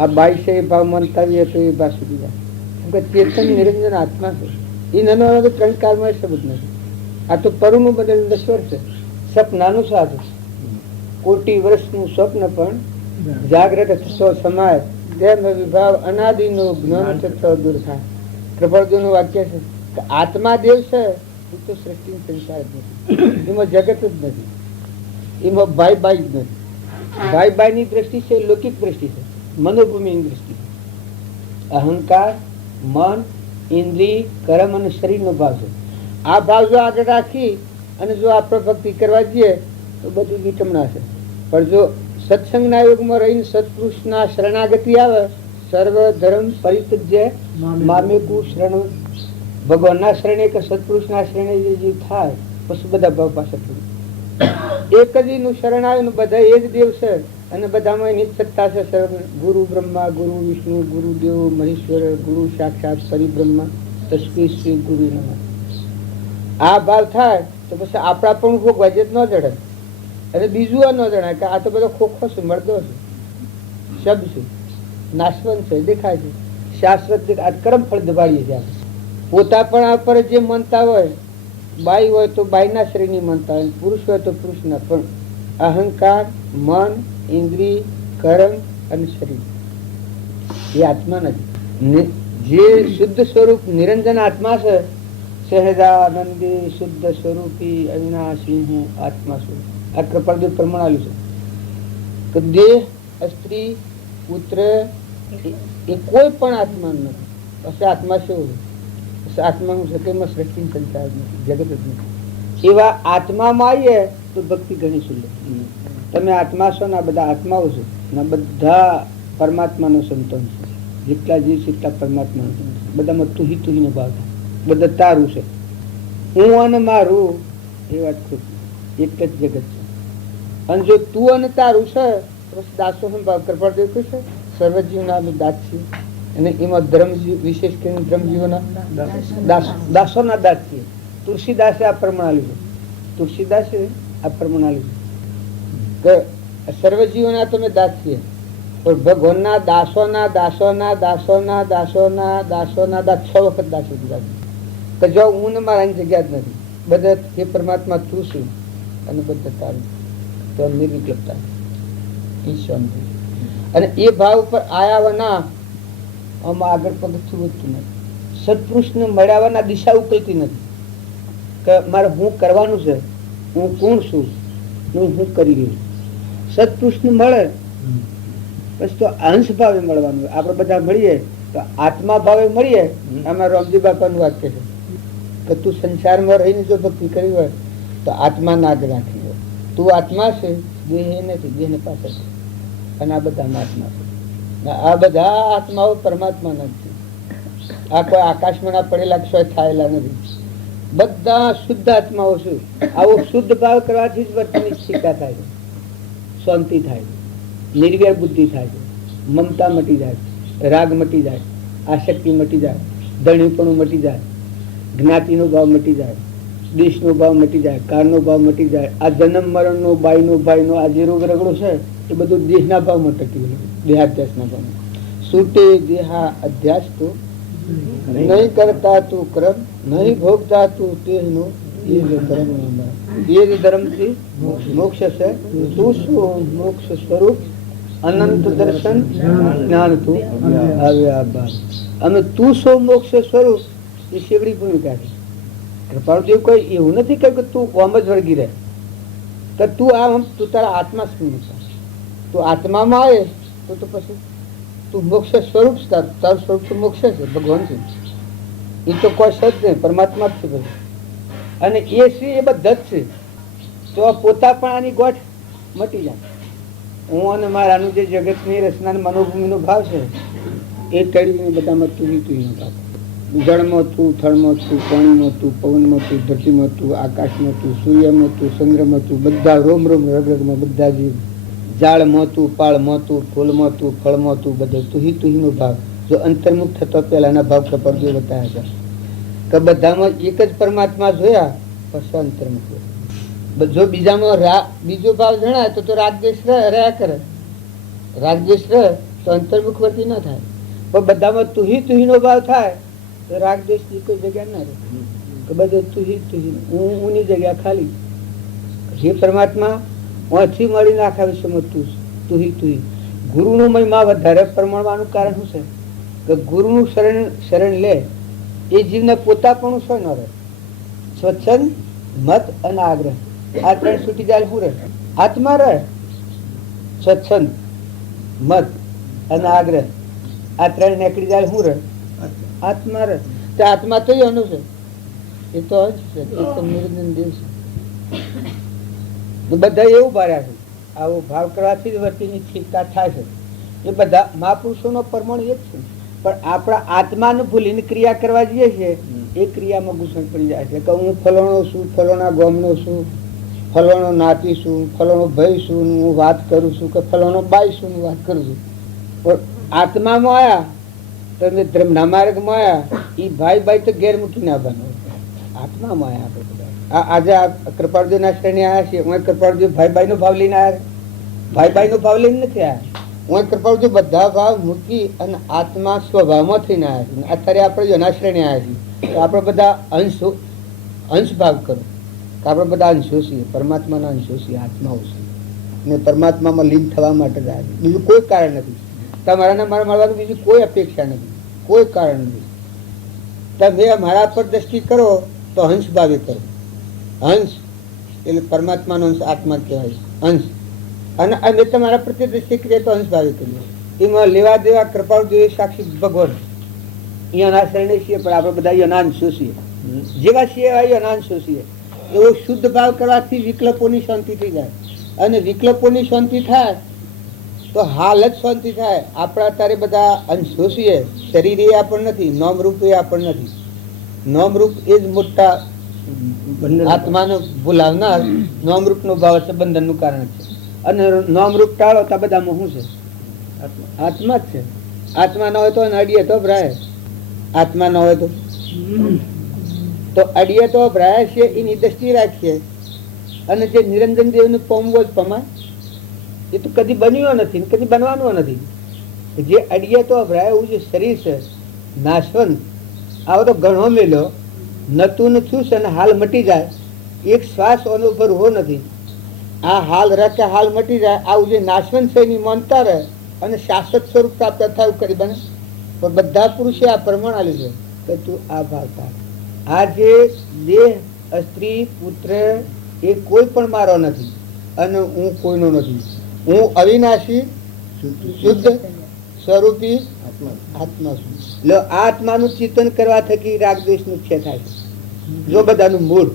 આ બાઈ છે એ ભાવ માનતા હોય તો એ ભાસ ઉડી જાય. કેમ કે ચેતન નિરંજન આત્મા છે. એ નાનો નાનો 3 કાળમાં શબ્દ નથી. આ તો પરુનું બદલ 10 વર્ષ છે. સપનાનું સાધુ, કોટી વર્ષનું સ્વપ્ન પણ જાગ્રત થતો સમાય તેમ વિભાવ અનાદિનો જ્ઞાન થતો દૂર થાય. કૃપાળુનું વાક્ય છે કે આત્મા દેવ છે એ તો સૃષ્ટિ સંસાર જ નથી, એમાં જગત જ નથી, એમાં ભાઈ ભાઈ જ નથી. ભાઈ ભાઈ ની દ્રષ્ટિ છે લૌકિક દ્રષ્ટિ છે, મનોભૂમિની દ્રષ્ટિ છે. અહંકાર, મન, ઇન્દ્રિય, કર્મ અને શરીરનો ભાવ છે. આ ભાવ જો આગળ રાખી અને જો આપણે ભક્તિ કરવા જઈએ તો બધું વિટમણા છે. પણ જો સત્સંગના યુગમાં રહીને સત્પુરુષના શરણાગતિ આવે, સર્વ ધર્મ પરિત્યજ્ય મામેકુ શરણ, ભગવાનના શરણે કે સત્પુરુષના શરણે જે થાય પછી બધા ભાવ પાસે એક જ નું શરણ આવ્યું, બધા એ જ દેવ છે અને બધામાં એની સત્તા છે. ગુરુ બ્રહ્મા, ગુરુ વિષ્ણુ, ગુરુ દેવ મહેશ્વર, ગુરુ સાક્ષાત પરિબ્રહ્મા, તસ્मै શ્રી ગુરુ નમઃ. આ ભાવ થાય તો પછી આપણા પણ ભોગવા જ ન જડે. અને બીજું આ ન જણાય કે આ તો બધો ખોખો છે, મળદો છે, શબ્દ છે, નાશવંત છે, દેખાય છે, શાશ્વત કર્મ ફળ દબાડીએ છીએ. પોતા પણ આ પર જે માનતા હોય, બાઈ હોય તો બાઈના શરીરની માનતા હોય, પુરુષ હોય તો પુરુષના. પણ અહંકાર, મન, ઇન્દ્રિય, કર્મ અને શરીર એ આત્મા નથી. જે શુદ્ધ સ્વરૂપ નિરંજન આત્મા છે, સહેજાનંદી શુદ્ધ સ્વરૂપી અવિનાશી હું આત્મા છું. આ કૃપાળદેવ પ્રમાણ આવ્યું છે કે દેહ, સ્ત્રી, પુત્ર એ કોઈ પણ આત્મા નથી. પછી આત્મા શું છે? આત્માનું છે તેમાં સૃષ્ટિ સંસાર નથી, જગત જ નથી. એવા આત્મામાં આવીએ તો ભક્તિ ઘણી સુંદર. તમે આત્મા છો ને આ બધા આત્માઓ છે ને બધા પરમાત્માનો સંતોન છે. જેટલા જીવ છે એટલા પરમાત્માનો સંતોન છે. બધામાં તુહી તુહીનો ભાવ થાય. બધા તારું છે, હું અને મારું એ વાત ખોટી. એક જ જગત છે. અને જો તું અને તારું છે તો દાસો ભાવ કૃપાળદેવ કહ્યું છે સર્વજીવના દાસ છે. અને એમાં ધર્મ વિશેષ કરીને ધર્મજીવોના દાસોના દાસ છે. તુલસીદાસે આ પ્રમાણ આપ્યું છે. તુલસીદાસે આ પ્રમાણ આપ્યું છે કે સર્વજીવોના તમે દાસ છીએ, પણ ભગવાનના દાસોના દાસોના દાસોના દાસોના દાસોના દાસ 6 વખત દાસો દીધા કે જો હું ને મારાની જગ્યા જ નથી. બધા એ પરમાત્મા તું છું અને બધા તારું, તો નિર્વિકલ્પતા ઈશ્વર. અને એ ભાવ ઉપર આયા વના આમાં આગળ પગથિયું વધતું નથી. સત્પુરુષને મળ્યા વના દિશા ઉકલતી નથી કે મારે હું કરવાનું છે, હું કોણ છું, હું કરી રહ્યું છું. સત્પુરુષને મળે પછી તો અંશ ભાવે મળવાનું. આપણે બધા મળીએ તો આત્મા ભાવે મળીએ. આમાં રામજી બાપાનું વાક્ય છે કે તું સંસારમાં રહીને જો ભક્તિ કરી હોય તો આત્મા ના આગળ રાખી હોય. તું આત્મા છે, દેહ નથી, દેહને પાસે છે. અને આ બધા આત્મા છે. આ બધા આત્માઓ પરમાત્મા નથી. આ કોઈ આકાશમાં પડેલા ક્ષય થયેલા નથી. બધા શુદ્ધ આત્માઓ છે. આવો શુદ્ધ ભાવ કરવાથી જ વર્તનની શિક્ષા થાય છે, શાંતિ થાય છે, નિર્વેર બુદ્ધિ થાય છે, મમતા મટી જાય, રાગ મટી જાય, આસક્તિ મટી જાય, ધણીપણું મટી જાય, જ્ઞાતિનો ભાવ મટી જાય, દેશનો ભાવ મટી જાય, કાળનો ભાવ મટી જાય. આ જન્મ મરણનો, બાઈનો ભાઈનો આ જે રોગ રગડો છે એ બધું દેહના ભાવમાં ટકી ગયું, દેહાધ્યાસના ભાવમાં. છૂટે દેહા અધ્યાસ તો નહીં કરતા તું કર્મ, નહીં ભોગતા તું તેનો એ જ ધર્મ. એ જ ધર્મથી મોક્ષ છે. તું શું મોક્ષ સ્વરૂપ અનંત દર્શન જ્ઞાન તું આવ્યા બાદ. અને તું શું મોક્ષ સ્વરૂપ એ શેવડી ભૂમિકા છે. કૃપાળુદેવ કોઈ એવું નથી કહ્યું કે તું ઓમ જ વળગી રહે, કે તું આમ તું તારા આત્મા સ્વરૂપ, તું આત્મામાં આવે તો પછી તું મોક્ષ સ્વરૂપ. તારું સ્વરૂપ તો મોક્ષ છે, ભગવાન છે. એ તો કોઈ સજ નહીં, પરમાત્મા જ છે બધું. અને એ છે એ બધા જ છે. તો પોતા પણ આની ગોઠ મટી જાય. હું અને મારાનું જે જગતની રચના મનોભૂમિનો ભાવ છે એ ટળીને બધામાં તુહી તુહીનો ભાવ. જળમાં તું, થળમાં તું, પાણીમાં તું, પવનમાં તું, ધરતીમાં તું, આકાશમાં તું, સૂર્યમાં તું, ચંદ્રમાં તું, બધા રોમ રોમ રગરગમાં બધા જીવ, ઝાડમાં તું, પાળમાં તું, ફૂલમાં તું, ફળમાં તું, બધે તુહીનો ભાવ જો અંતર્મુખ થતો પહેલાના ભાવ કપડજો બતાવ્યા હતા કે બધામાં એક જ પરમાત્મા જોયા પછી અંતર્મુખ. જો બીજામાં બીજો ભાવ જણાય તો રાગદ્વેષ રહ્યા કરે, રાગદ્વેષ રહે તો અંતર્મુખ વર્તી ના થાય. પણ બધામાં તુહીનો ભાવ થાય તો રાગદ્વેષ ની કોઈ જગ્યા ના રહે કે બધે તુહી ઊની જગ્યા ખાલી. જે પરમાત્મા ઓથી મળીને આખા વિશ્વમાં તુહી. ગુરુનું મહિમા વધારે પ્રમાણવાનું કારણ શું છે કે ગુરુનું શરણ લે એ જીવને પોતાપણું શું ન રહે. સ્વચ્છંદ, મત અને આગ્રહ આ ત્રણ છૂટી જાય શું રહે? આત્મા રહે. સ્વચ્છંદ, મત અને આગ્રહ આ ત્રણ નીકળી જાય શું રહે? આત્મા રહે. તો આત્મા તો એનું છે, એ તો અંશ છે, એ તો નિરંજન દેવ છે. બધા એવું ભર્યા છે. આવો ભાવ કરવાથી જ વર્તીની સ્થિરતા થાય છે. એ બધા મહાપુરુષોનો પરમાણુ એક છે. પણ આપણા આત્માને ભૂલીને ક્રિયા કરવા જઈએ છીએ એ ક્રિયામાં ઘૂસણ પડી જાય છે કે હું ફલાણો છું, ફલાણા ગામનો છું, ફલાણો નાતી છું, ફલાણો ભાઈ છું, હું વાત કરું છું કે ફલાણો બાઈ છું હું વાત કરું છું. પણ આત્મામાં આવ્યા તમે ધર્મના માર્ગમાં આવ્યા એ ભાઈ તો ઘેર મૂકીને આવવાનું. આત્મામાં આવ્યા આપણે બધા. આજે આ કૃપાળદેવના શ્રેણી આવ્યા છીએ. હું કૃપાળદેવ ભાઈ નો ભાવ લઈને આવ્યા, ભાઈ નો ભાવ લઈને નથી આવ્યા. હું કૃપાળદેવ બધા ભાવ મૂકી અને આત્મા સ્વભાવમાં થઈને આવ્યા છે. અત્યારે આપણે એના શ્રેણી આવ્યા છીએ તો આપણે બધા અંશ ભાવ કરો કે આપણે બધા અંશો છીએ, પરમાત્માના અંશો છીએ, આત્માઓ છીએ ને પરમાત્મામાં લીન થવા માટે જ આવ્યા. બીજું કોઈ કારણ નથી. તમારાને મારા મળવાનું બીજું કોઈ અપેક્ષા નથી, કોઈ કારણ નથી. તમે મારા પર દ્રષ્ટિ કરો તો હંસ ભાવે કરો. હંસ એટલે પરમાત્માનો અંશ આત્મા કહેવાય અંશ. અને અમે તમારા પ્રત્યે દ્રષ્ટિ કરીએ તો અંશ ભાવે કરીએ. એમાં લેવા દેવા કૃપાળુ જોઈએ સાક્ષી ભગવાન એના શરણે છીએ. પણ આપણે બધા એના અંશો છીએ, જેવા છીએ એના અંશો છીએ. એવો શુદ્ધ ભાવ કરવાથી વિકલ્પોની શાંતિ થઈ જાય. અને વિકલ્પોની શાંતિ થાય તો હાલ જ શાંતિ થાય. આપણા અત્યારે બધા અંશો છીએ. શરીર એ આપણને નથી, નામરૂપ એ આપણને નથી. નામરૂપ એ જ મોટા આત્માને ભૂલાવનાર નામરૂપ નો ભાવ છે, બંધન નું કારણ છે. અને નામરૂપ ટાળો તો બધામાં શું છે? આત્મા જ છે. આત્મા ન હોય તો અડીએ તો ભરાય. આત્મા ન હોય તો અડીએ તો ભરાય છે. એની દ્રષ્ટિ રાખીએ. અને જે નિરંજન દેવ નું પમવો જ પમાય એ તો કદી બન્યો નથી, કદી બનવાનો નથી. જે અડીએ તો ભરાય એવું જે શરીર છે નાશવંત, આવો તો ઘણો મેલ્યો નતું થયું છે અને હાલ મટી જાય. એક શ્વાસ અનુભવ હો નથી. આ હાલ રાખે હાલ મટી જાય. આવું જે નાશવંત છે એની માનતા રહે અને શાશ્વત સ્વરૂપ પ્રાપ્ત થાય કરી બને. પણ બધા પુરુષે આ પ્રમાણ આલ્યું છે કે તું આ ભાવતા. આ જે દેહ, સ્ત્રી, પુત્ર એ કોઈ પણ મારો નથી અને હું કોઈનો નથી. હું અવિનાશી શુદ્ધ સ્વરૂપી આત્મા છું. આ આત્માનું ચિંતન કરવા થકી રાગદ્વેષનું ક્ષય થાય છે. જો બધાનું મૂળ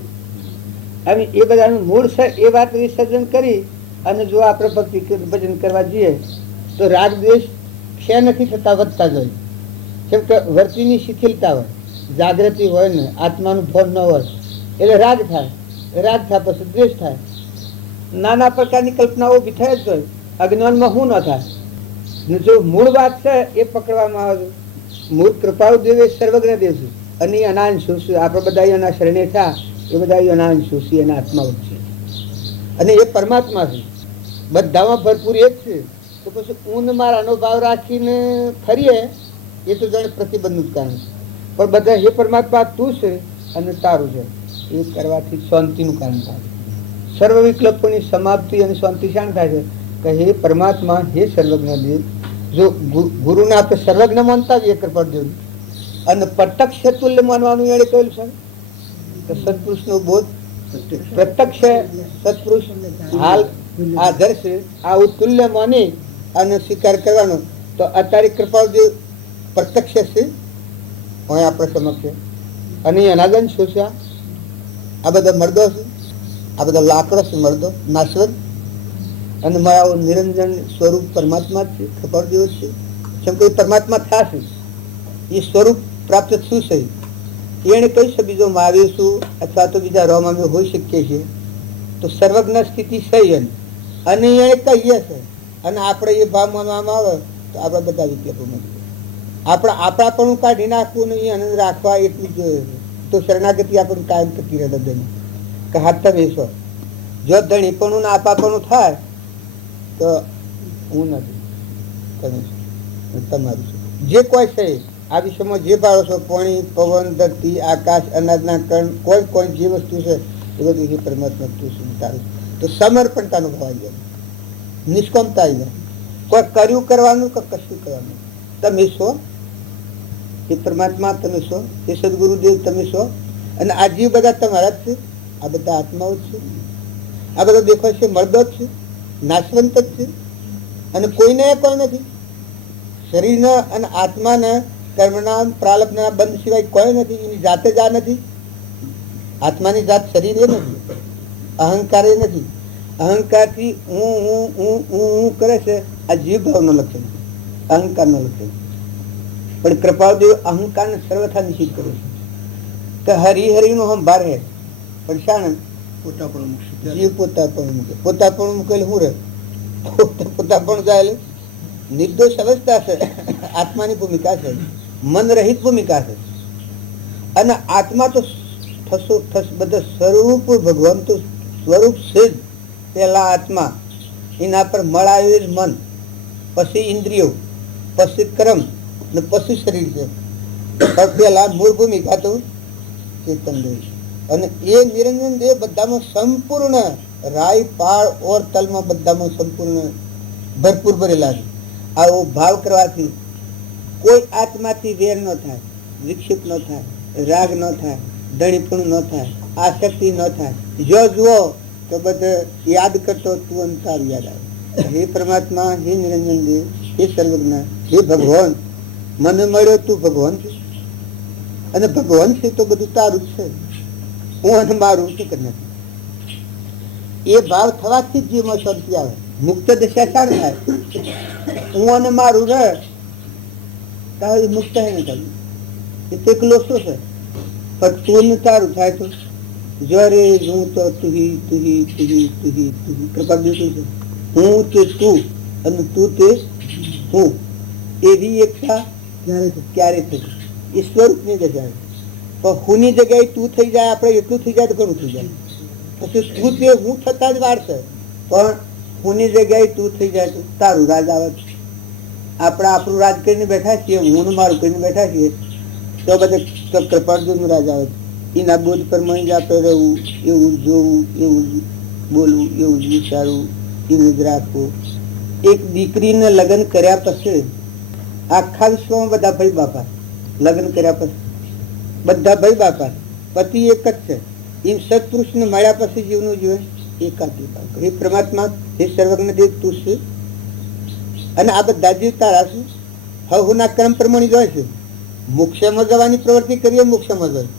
એ બધાનું મૂળ છે એ વાત વિસર્જન કરી અને જો આપણે ભક્તિ ભજન કરવા જઈએ તો રાગદ્વેષ ક્ષય નથી થતા, વધતા જાય. કેમ કે વર્તીની શિથિલતા હોય, જાગૃતિ હોય ને આત્માનું ભાન ન હોય એટલે રાગ થાય. રાગ થાય પછી દ્વેષ થાય. નાના પ્રકારની કલ્પનાઓ ઉભી થાય જ હોય. અજ્ઞાનમાં શું ન થાય. જો મૂળ વાત છે એ પકડવામાં આવે. મૂળ કૃપાળુ દેવ એ સર્વજ્ઞ દેવ છે અને એના અંશો છે. આપણે બધા એના શરણે થયા એ બધા એના અંશો છે, એના આત્માઓ છે અને એ પરમાત્મા છે. બધામાં ભરપૂર એક છે. તો પછી ઊન મારાનો ભાવ રાખીને ફરીએ એ તો જાણે પ્રતિબંધનું જ કારણ છે. પણ બધા એ પરમાત્મા તું છે અને તારું છે એ કરવાથી શાંતિનું કારણ થાય. સર્વ વિકલ્પોની સમાપ્તિ અને શાંતિ શાણ થાય છે કે હે પરમાત્મા, હે સર્વજ્ઞ દેવ. જો ગુરુને આપણે સર્વજ્ઞ માનતા હોઈએ કૃપાળદેવ અને પ્રત્યક્ષ તુલ્ય માનવાનું એને કહેલું છે કે સત્પુરુષનો બોધ પ્રત્યક્ષ સત્પુરુષ હાલ આદર છે આવું તુલ્ય માની અને સ્વીકાર કરવાનો. તો અત્યારે કૃપાળદેવ પ્રત્યક્ષ છે હોય આપણે સમક્ષ અને એના જ શું છે? આ બધા મર્દો છે, આ બધા લાકડો છે મર્દો નાશવંત. અને મારા નિરંજન સ્વરૂપ પરમાત્મા છે, કૃપાળદેવ છે. કેમ કે પરમાત્મા થયા છે એ સ્વરૂપ પ્રાપ્ત થયું છે. એને કહી છે બીજો મહાવીર છું અથવા તો બીજા રોમ અમે હોઈ શકીએ છીએ, તો સર્વજ્ઞ સ્થિતિ છે અને એને કહીએ છે અને આપણે એ ભાવ માનવામાં આવે તો આપણે બધા વિકલ્પો મળીએ. આપણા પણ કાઢી નાખવું નહીં અને રાખવા એટલું જ જોઈએ છે. તો શરણાગતિ આપણને કાયમ થતી રહે બધાને કે હાથ તમે છો. જો ધણીપણું ને આપાપણું થાય તો હું નથી, તમે છો, તમારું છે. જે કોઈ છે આ વિશ્વમાં જે ભાળો છો, પાણી, પવન, ધરતી, આકાશ, અનાજના કણ, કોઈ જે વસ્તુ છે એ બધું છે પરમાત્મા તું છે, તારું. તો સમર્પણતાનો ભાવ આવી જાય, નિષ્કામતા આવી જાય. કોઈ કર્યું કરવાનું કે કશું કરવાનું, તમે છો એ પરમાત્મા, તમે છો એ સદગુરુદેવ, તમે છો. અને આ જીવ બધા તમારા જ છે, આ બધા આત્માઓ જ છે, આ બધા દેખાય છે મળદો જ છે, નાશવંત જ છે અને કોઈને કોઈ નથી. શરીરના અને આત્માના કર્મના પ્રારબ્ધના બંધ સિવાય કોઈ નથી. એની જાતે જ આ નથી. આત્માની જાત શરીર એ નથી, અહંકાર એ નથી. અહંકારથી હું કરે છે આ જીવ ભાવનું લક્ષણ, અહંકારનું લક્ષણ. પણ કૃપાળદેવ અહંકારને સર્વથા નિષેધ કરે છે કે હરિહરિનો સંભાર હે. પણ શાણ જીવ પોતાપણું મૂકે. પોતાપણું મૂકેલ શું રહે? પોતાપણું જાય નિર્દોષ અવસ્થા છે. આત્માની ભૂમિકા છે, મન રહિત ભૂમિકા છે. અને આત્મા તો બધા સ્વરૂપ, ભગવાન તો સ્વરૂપ છે જ. પહેલા આત્મા, એના પર મળાયું મન, પછી ઇન્દ્રિયો, પછી કર્મ ને પછી શરીર છે. પણ પહેલા મૂળ ભૂમિકા તો ચેતન દેવ. અને એ નિરંજન દેવ બધામાં સંપૂર્ણ રાય પાળ ઓર તલમાં બધામાં સંપૂર્ણ ભરપૂર ભરેલા છે. આવો ભાવ કરવાથી કોઈ આત્માથી વેર ન થાય, વિક્ષેપ ન થાય, રાગ ન થાય, ધણીપણું ન થાય, આસક્તિ ન થાય. જો જુઓ તો બધે યાદ કરતો તું અંતર યાદ આવે. હે પરમાત્મા, હે નિરંજન દેવ, હે સર્વજ્ઞ, હે ભગવાન, મને મળ્યો તું ભગવાન છે અને ભગવાન છે તો બધું તારું જ છે. હું અને મારું શું કરી નથી. એ ભાવ થવાથી જ જીવમાં શાંતિ આવે. મુક્ત દશા શાણ થાય. હું અને મારું રહે તારું મુક્ત હે ને તારું એ તો એકલો શું છે. પણ તું ને તારું થાય તો જરે હું તો તુહી તુહી તુહી તુહી તુહી કૃપા દેતું છે. હું તે તું અને તું તે હું, એવી એકતા ક્યારે થશે? એ સ્વરૂપની જગ્યાએ. પણ હુંની જગ્યાએ તું થઈ જાય, આપણે એટલું થઈ જાય તો ઘણું થઈ જાય. પછી તું તે હું થતા જ વાર છે. પણ હુંની જગ્યાએ તું થઈ જાય તો તારું રાજ આવે. આપણે આપણું રાજ કરીને બેઠા છીએ, હું ને મારું કરીને બેઠા છીએ, તો બધે કૃપાળુનું રાજ આવે. એના બોધ પર મળી જતો રહેવું, એવું જોવું, એવું બોલવું, એવું જ વિચારવું, એવું જ રાખવું. એક દીકરીને લગ્ન કર્યા પછી આખા વિશ્વમાં બધા ભાઈ બાપા, લગ્ન કર્યા પછી બધા ભાઈ બાપા, પતિ એક જ છે. એમ સત્પુરુષને મળ્યા પછી જીવનું જીવન એકાકી. હે પરમાત્મા, હે સર્વજ્ઞ દેવ, તું છે અને આ બધા જીવ તારા છે. હવના કર્મ પ્રમાણે જાય છે. મોક્ષમાં જવાની પ્રવૃત્તિ કરીએ, મોક્ષમાં જાય.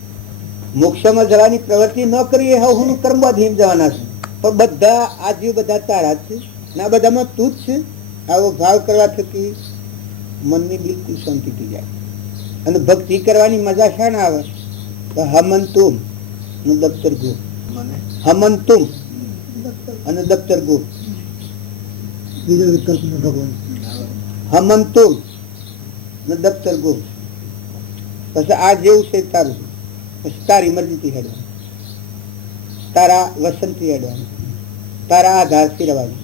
મોક્ષમાં જવાની પ્રવૃત્તિ ન કરીએ, હવનું કર્મ અધીન જવાના છે. પણ બધા આ જીવ બધા તારા છે ને આ બધામાં તું જ છે. આવો ભાવ કરવા થકી મનની બિલકુલ શાંતિ થઈ જાય. અને ભક્તિ કરવાની મજા શા ના આવે? હમંતુમ નું દફતર ગો, હમંતુમ અને દફતર ગો, બીજો વિકલ્પ ન ભગવાન. હમંતુમ ને દફતર ગો. પછી આ જેવું છે તારું, પછી તારી મરજીથી હેડવાનું, તારા વસંતથી હેડવાનું, તારા આધારથી રહેવાનું,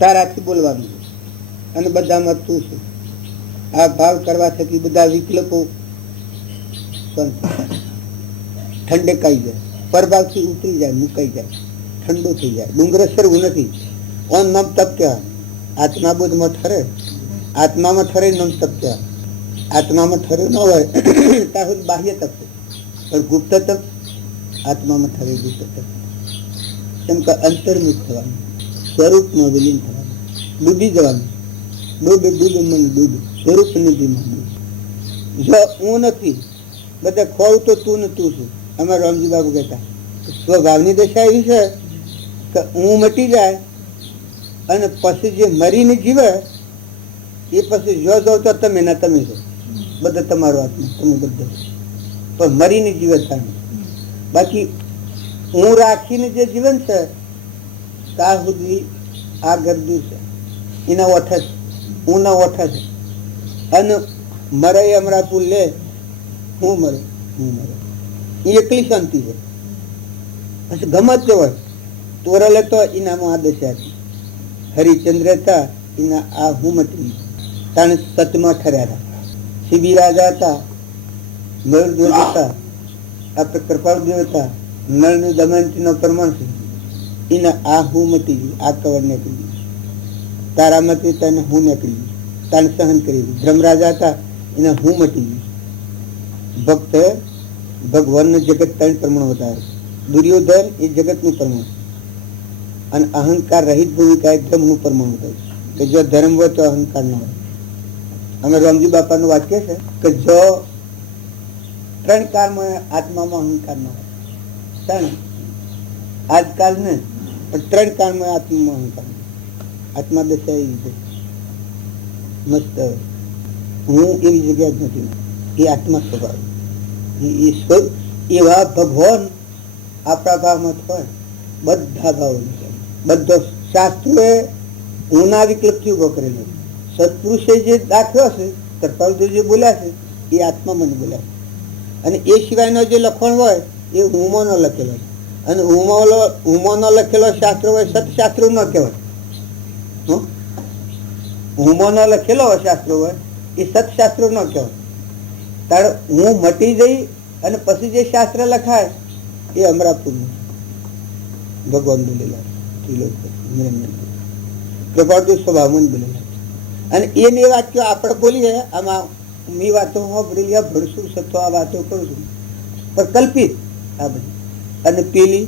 તારાથી બોલવાનું અને બધામાં તું છે. આ ભાવ કરવા થકી બધા વિકલ્પો ઠંડકાઈ જાય, પરભાવથી ઉતરી જાય, મુકાઈ જાય, ઠંડુ થઈ જાય. ડુંગર સરવું નથી. ઓન નમ તપ કહેવાય. આત્માબોધમાં ઠરે, આત્મામાં ઠરે નમ તપ કહેવાય. આત્મામાં ઠરે ન હોય ત્યાં સુધી બાહ્ય તપ છે. પણ ગુપ્ત તપ આત્મામાં ઠરે, ગુપ્ત તપ. કેમ કે અંતર્મુખ થવાનું, સ્વરૂપમાં વિલીન થવાનું, ડૂબી જવાનું. ડૂબે ડૂબે મન ડૂબે, સ્વરૂપ નિધિમાં. જો હું નથી, બધા ખોવ તો તું ને તું છું. અમારે રામજી બાબુ કહેતા સ્વભાવની દશા એવી છે કે હું મટી જાય અને પછી જે મરીને જીવે એ પછી જો જાવ તો તમે ના તમે છો. બધો તમારો આત્મા, તમે બધો પણ મરીને જીવતા નહીં. બાકી હું રાખીને જે જીવન છે ત્યાં સુધી આ ગરદુ છે, એના ઓઠ છે, હું ના ઓઠ છે. અને મરે અમરાપુર લે, હું મરે, એ એકલી શાંતિ છે. પછી ગમત તે હોય તોરલે તો એનામાં આ દશા હતી. હરિચંદ્ર હતા એના આ હું મટી તાણે સતમાં ઠર્યા. શિબી રાજા હતા, મયુરધ્વજ હતા, આપણે કૃપાળદેવ હતા, નળની દમયંતીનો પરમાણ છે, એના આ હું મટી ગયું, આ કવર નીકળી ગયું. તારામતી તને હું નીકળી ગયું, તાને સહન કરી ગયું. ધર્મરાજા હતા એના હું મટી ગયું. ભક્ત ભગવાનનું જગત ત્રણ પ્રમાણ વધારે. દુર્યોધન એ જગતનું પ્રમાણ અને અહંકાર રહિત ભૂમિકા એ ધર્મનું પ્રમાણ વધારે. કે જો ધર્મ હોય તો અહંકાર ન હોય. અમે રામજી બાપાનું વાક્ય છે કે જો ત્રણ કાળમાં આત્મામાં અહંકાર ન હોય, ત્રણ આજકાલ ને પણ ત્રણ કાળમાં આત્મામાં અહંકાર, આત્મા દશા એવી છે મસ્ત. હું એવી જગ્યા જ નથી, એ આત્મા સ્વભાવ. એવા ભગવાન આપણા ભાવમાં હોય, બધા ભાવ બધો શાસ્ત્રોએ ઊના વિકલ્પથી ઉભો કરેલો. સત્પુરુષે જે દાખવ્યો છે, કૃપાળદેવ જે બોલ્યા છે એ આત્મા મને બોલ્યા છે. અને એ સિવાયનો જે લખણ હોય એ હુંમોનો લખેલો છે. અને હુંમોનો લખેલો શાસ્ત્ર હોય સતશાસ્ત્રો ન કહેવાય. હુંમોનો લખેલો હોય શાસ્ત્રો હોય એ સતશાસ્ત્રો ન કહેવાય. તારે હું મટી જઈ અને પછી જે શાસ્ત્ર લખાય એ અમરાપુરનું ભગવાન બોલેલા, કૃપાળદેવ સ્વભાવમાં બોલેલા. અને એને વાક્યો આપણે બોલીએ આમાં મેં વાતો ભરેલી ભણશું સત્વ આ વાતો કરું છું પણ કલ્પિત આ બધી. અને પેલી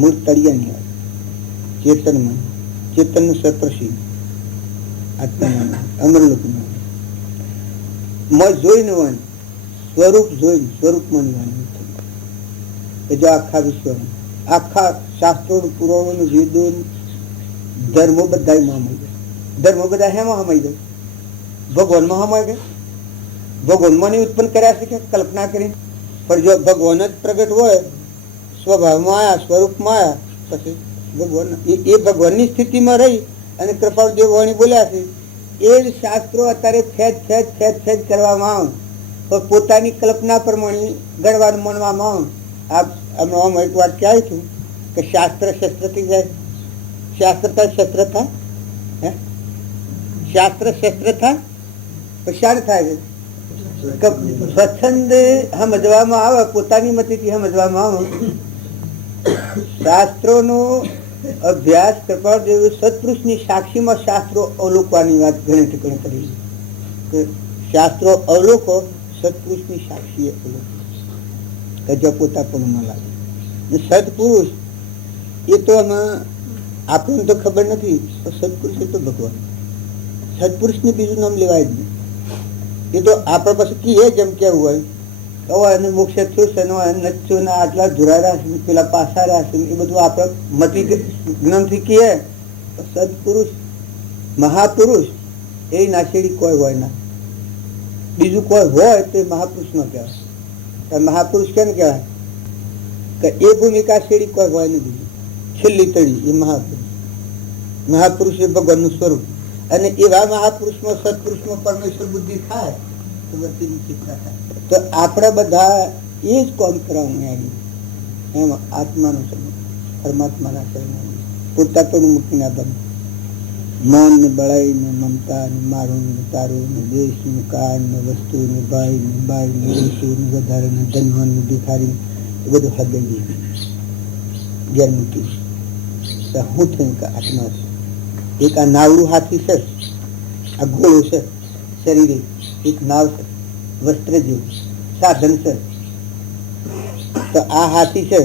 મૂળ તળિયાની વાત ચેતનમાં, ચેતનનું સપ્રસિદ્ધ આત્માનું અમરલોકનું જોઈને વાણી, સ્વરૂપ જોઈને સ્વરૂપમાં વાણી કે જો આખા વિશ્વમાં આખા શાસ્ત્રો પુરાણો વેદો ધર્મો બધા હમાઈ ગયા. ધર્મો બધા હેમાં હમાઈ ગયા? ભગવાનમાં હમાઈ ગયા. ભગવાનમાં ની ઉત્પન્ન કર્યા છે કે કલ્પના કરી? પણ જો ભગવાન જ પ્રગટ હોય, સ્વભાવમાં આયા, સ્વરૂપમાં આયા, પછી ભગવાન એ ભગવાનની સ્થિતિમાં રહી અને કૃપાળદેવ વાણી બોલ્યા છે એ શાસ્ત્રો અત્યારે ખેંચ ખેંચ ખેંચ ખેંચ કરવામાં આવે તો પોતાની કલ્પના પ્રમાણે ગણવાનું માનવામાં આવે. આમ એક વાત ક્યાં છું કે શાસ્ત્ર શસ્ત્ર થઈ જાય. શાસ્ત્ર થાય શસ્ત્ર થાય, હે શાસ્ત્ર શસ્ત્ર થાય પછી શાર થાય છે સ્વચ્છંદ સમજવામાં આવે, પોતાની મતીથી સમજવામાં આવે. શાસ્ત્રોનો અભ્યાસ કૃપાળદેવ સત્પુરુષની સાક્ષીમાં શાસ્ત્રો અવલોકવાની વાત ઘણી ઠેકાણે કરી છે. શાસ્ત્રો અવલોકો સત્પુરુષની સાક્ષી અવલોકો કે જો પોતા પણ ન લાગે. સત્પુરુષ એ તો આમાં આપણને તો ખબર નથી, સત્પુરુષ એ તો ભગવાન. સત્પુરુષને બીજું નામ લેવાય જ નહીં. એ તો આપણા પાસે કીએ જેમ કેવું હોય એને મોક્ષ થયું છે, નચ્યું ને આટલા ધુરારા છે, પેલા પાસારા છે, એ બધું આપણે મતી જ્ઞાનથી કીએ. સત્પુરુષ મહાપુરુષ એ નાશેડી કોઈ હોય ના. બીજું કોઈ હોય તો મહાપુરુષ ન કહેવાય. મહાપુરુષ કેમ કહેવાય કે એ ભૂમિકા શેડી કોઈ હોય ને બીજું છેલ્લી તળી એ મહાપુરુષ. મહાપુરુષ એ ભગવાનનું સ્વરૂપ. અને એવા મહાપુરુષમાં સત્પુરુષમાં પરમેશ્વર બુદ્ધિ થાય તો વ્યક્તિની શિક્ષા થાય. તો આપણે બધા એ જ કોમ કરવાનું એમાં આત્માનું સમજ, પરમાત્માના શરીર પોતાનું મૂકીને બને મન ને બળાઈ ને મમતા ને મારું ને તારું ને દેશ ને કાર ને વસ્તુ ને ભાઈ ને બાઈ ને રેસુ ને વધારે ને ધનવાન ને ભિખારી એ બધું હદે ઘેર મૂકી. હું થયું કે આત્મા છે. એક આ નાવડું હાથી છે, આ ઘોડો છે શરીરે, એક નાવ છે વસ્ત્ર જેવું સાધન છે. તો આ હાથી છે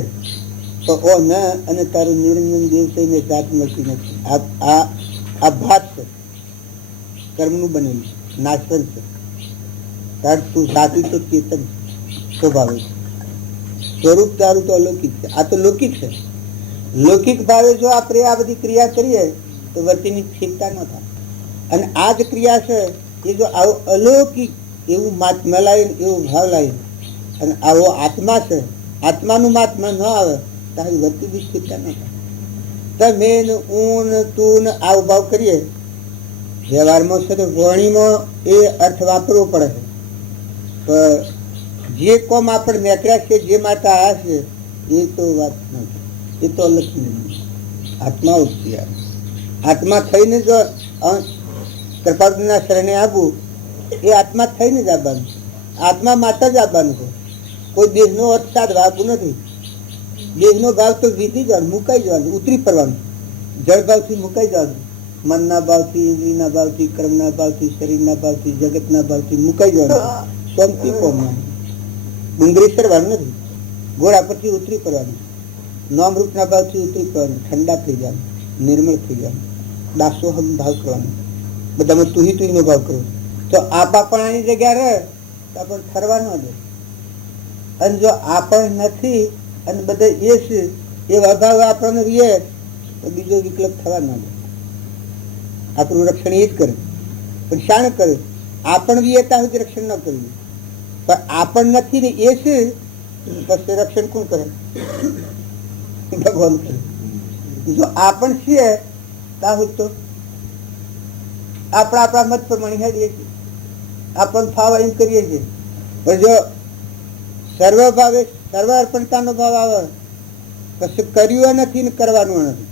તો ઓ ન અને તારું નિરંજન દેવ થઈને જાત મળતી નથી. આ ભાત છે, કર્મનું બનેલું નાશવંત છે. તાર તું સાચું તો ચેતન સ્વભાવે છે. સ્વરૂપ તારું તો અલૌકિક છે. આ તો લૌકિક છે. લૌકિક ભાવે જો આપણે આ બધી ક્રિયા કરીએ તો વર્તીની સ્થિરતા ન થાય. અને આ જ ક્રિયા છે એ જો અલૌકિક એવું માત મેલાવીને એવું ભાવ લાવી અને આવો આત્મા છે, આત્માનું મહાત્મા ન આવે તારી વધતી બી સ્થિરતા ન થાય. તમે ને હું ને તું ને આવ ભાવ કરીએ વ્યવહારમાં છે તો વાણીમાં એ અર્થ વાપરવો પડે છે. પણ જે કોમ આપણે નીકળ્યા છે, જે માટે આવ્યા છે, એ તો વાત નથી, એ તો અલગ નથી. આત્મા ઉઠી આવે, આત્મા થઈને જો કૃપાના શરણે આપવું એ આત્મા થઈને જ આવવાનું, આત્મા માટે જ આવવાનું છે. કોઈ દેશનો અર્થ સાધવા આપવું નથી. દેશનો ભાવ તો વીતી જવાનું, મુકાઈ જવાનું, ઉતરી પડવાનું, જળ ભાવથી મુકાઈ જવાનું, મનના ભાવથી, ઇન્દ્રિયના ભાવથી, કર્મના ભાવથી, શરીરના ભાવથી, જગતના ભાવથી મુકાઈ જવાનું, શાંતિ પામવાનું, ડુંગળી સરવાનું નથી, ઘોડા પરથી ઉતરી પડવાનું, નામરૂપના ભાવથી ઉતરી પડવાનું, ઠંડા થઈ જવાનું, નિર્મળ થઈ જવાનું, દાસોહમ ભાવ કરવાનો, બધામાં તુહીનો ભાવ કરવો. તો આપા પણ આની જગ્યા રહે તો આપણે ઠરવા ન દે. અને જો આપણ નથી અને બધા એ છે એવા ભાવ આપણને રહીએ તો બીજો વિકલ્પ થવા ના દે. આપણું રક્ષણ એ જ કરે, પણ શાણ કરે? આપણ રહીએ ત્યાં સુધી રક્ષણ ન કરવું, પણ આપણ નથી ને એ છે પછી રક્ષણ કોણ કરે? ભગવાન કરે. જો આપણ છીએ ત્યાં સુધી તો આપણા મત પ્રમાણે હેડીએ છીએ, આપણને ફાવ એમ કરીએ છીએ. પણ જો સર્વ ભાવે સર્વ અર્પણતાનો ભાવ આવે પછી કર્યું નથી ને કરવાનું નથી,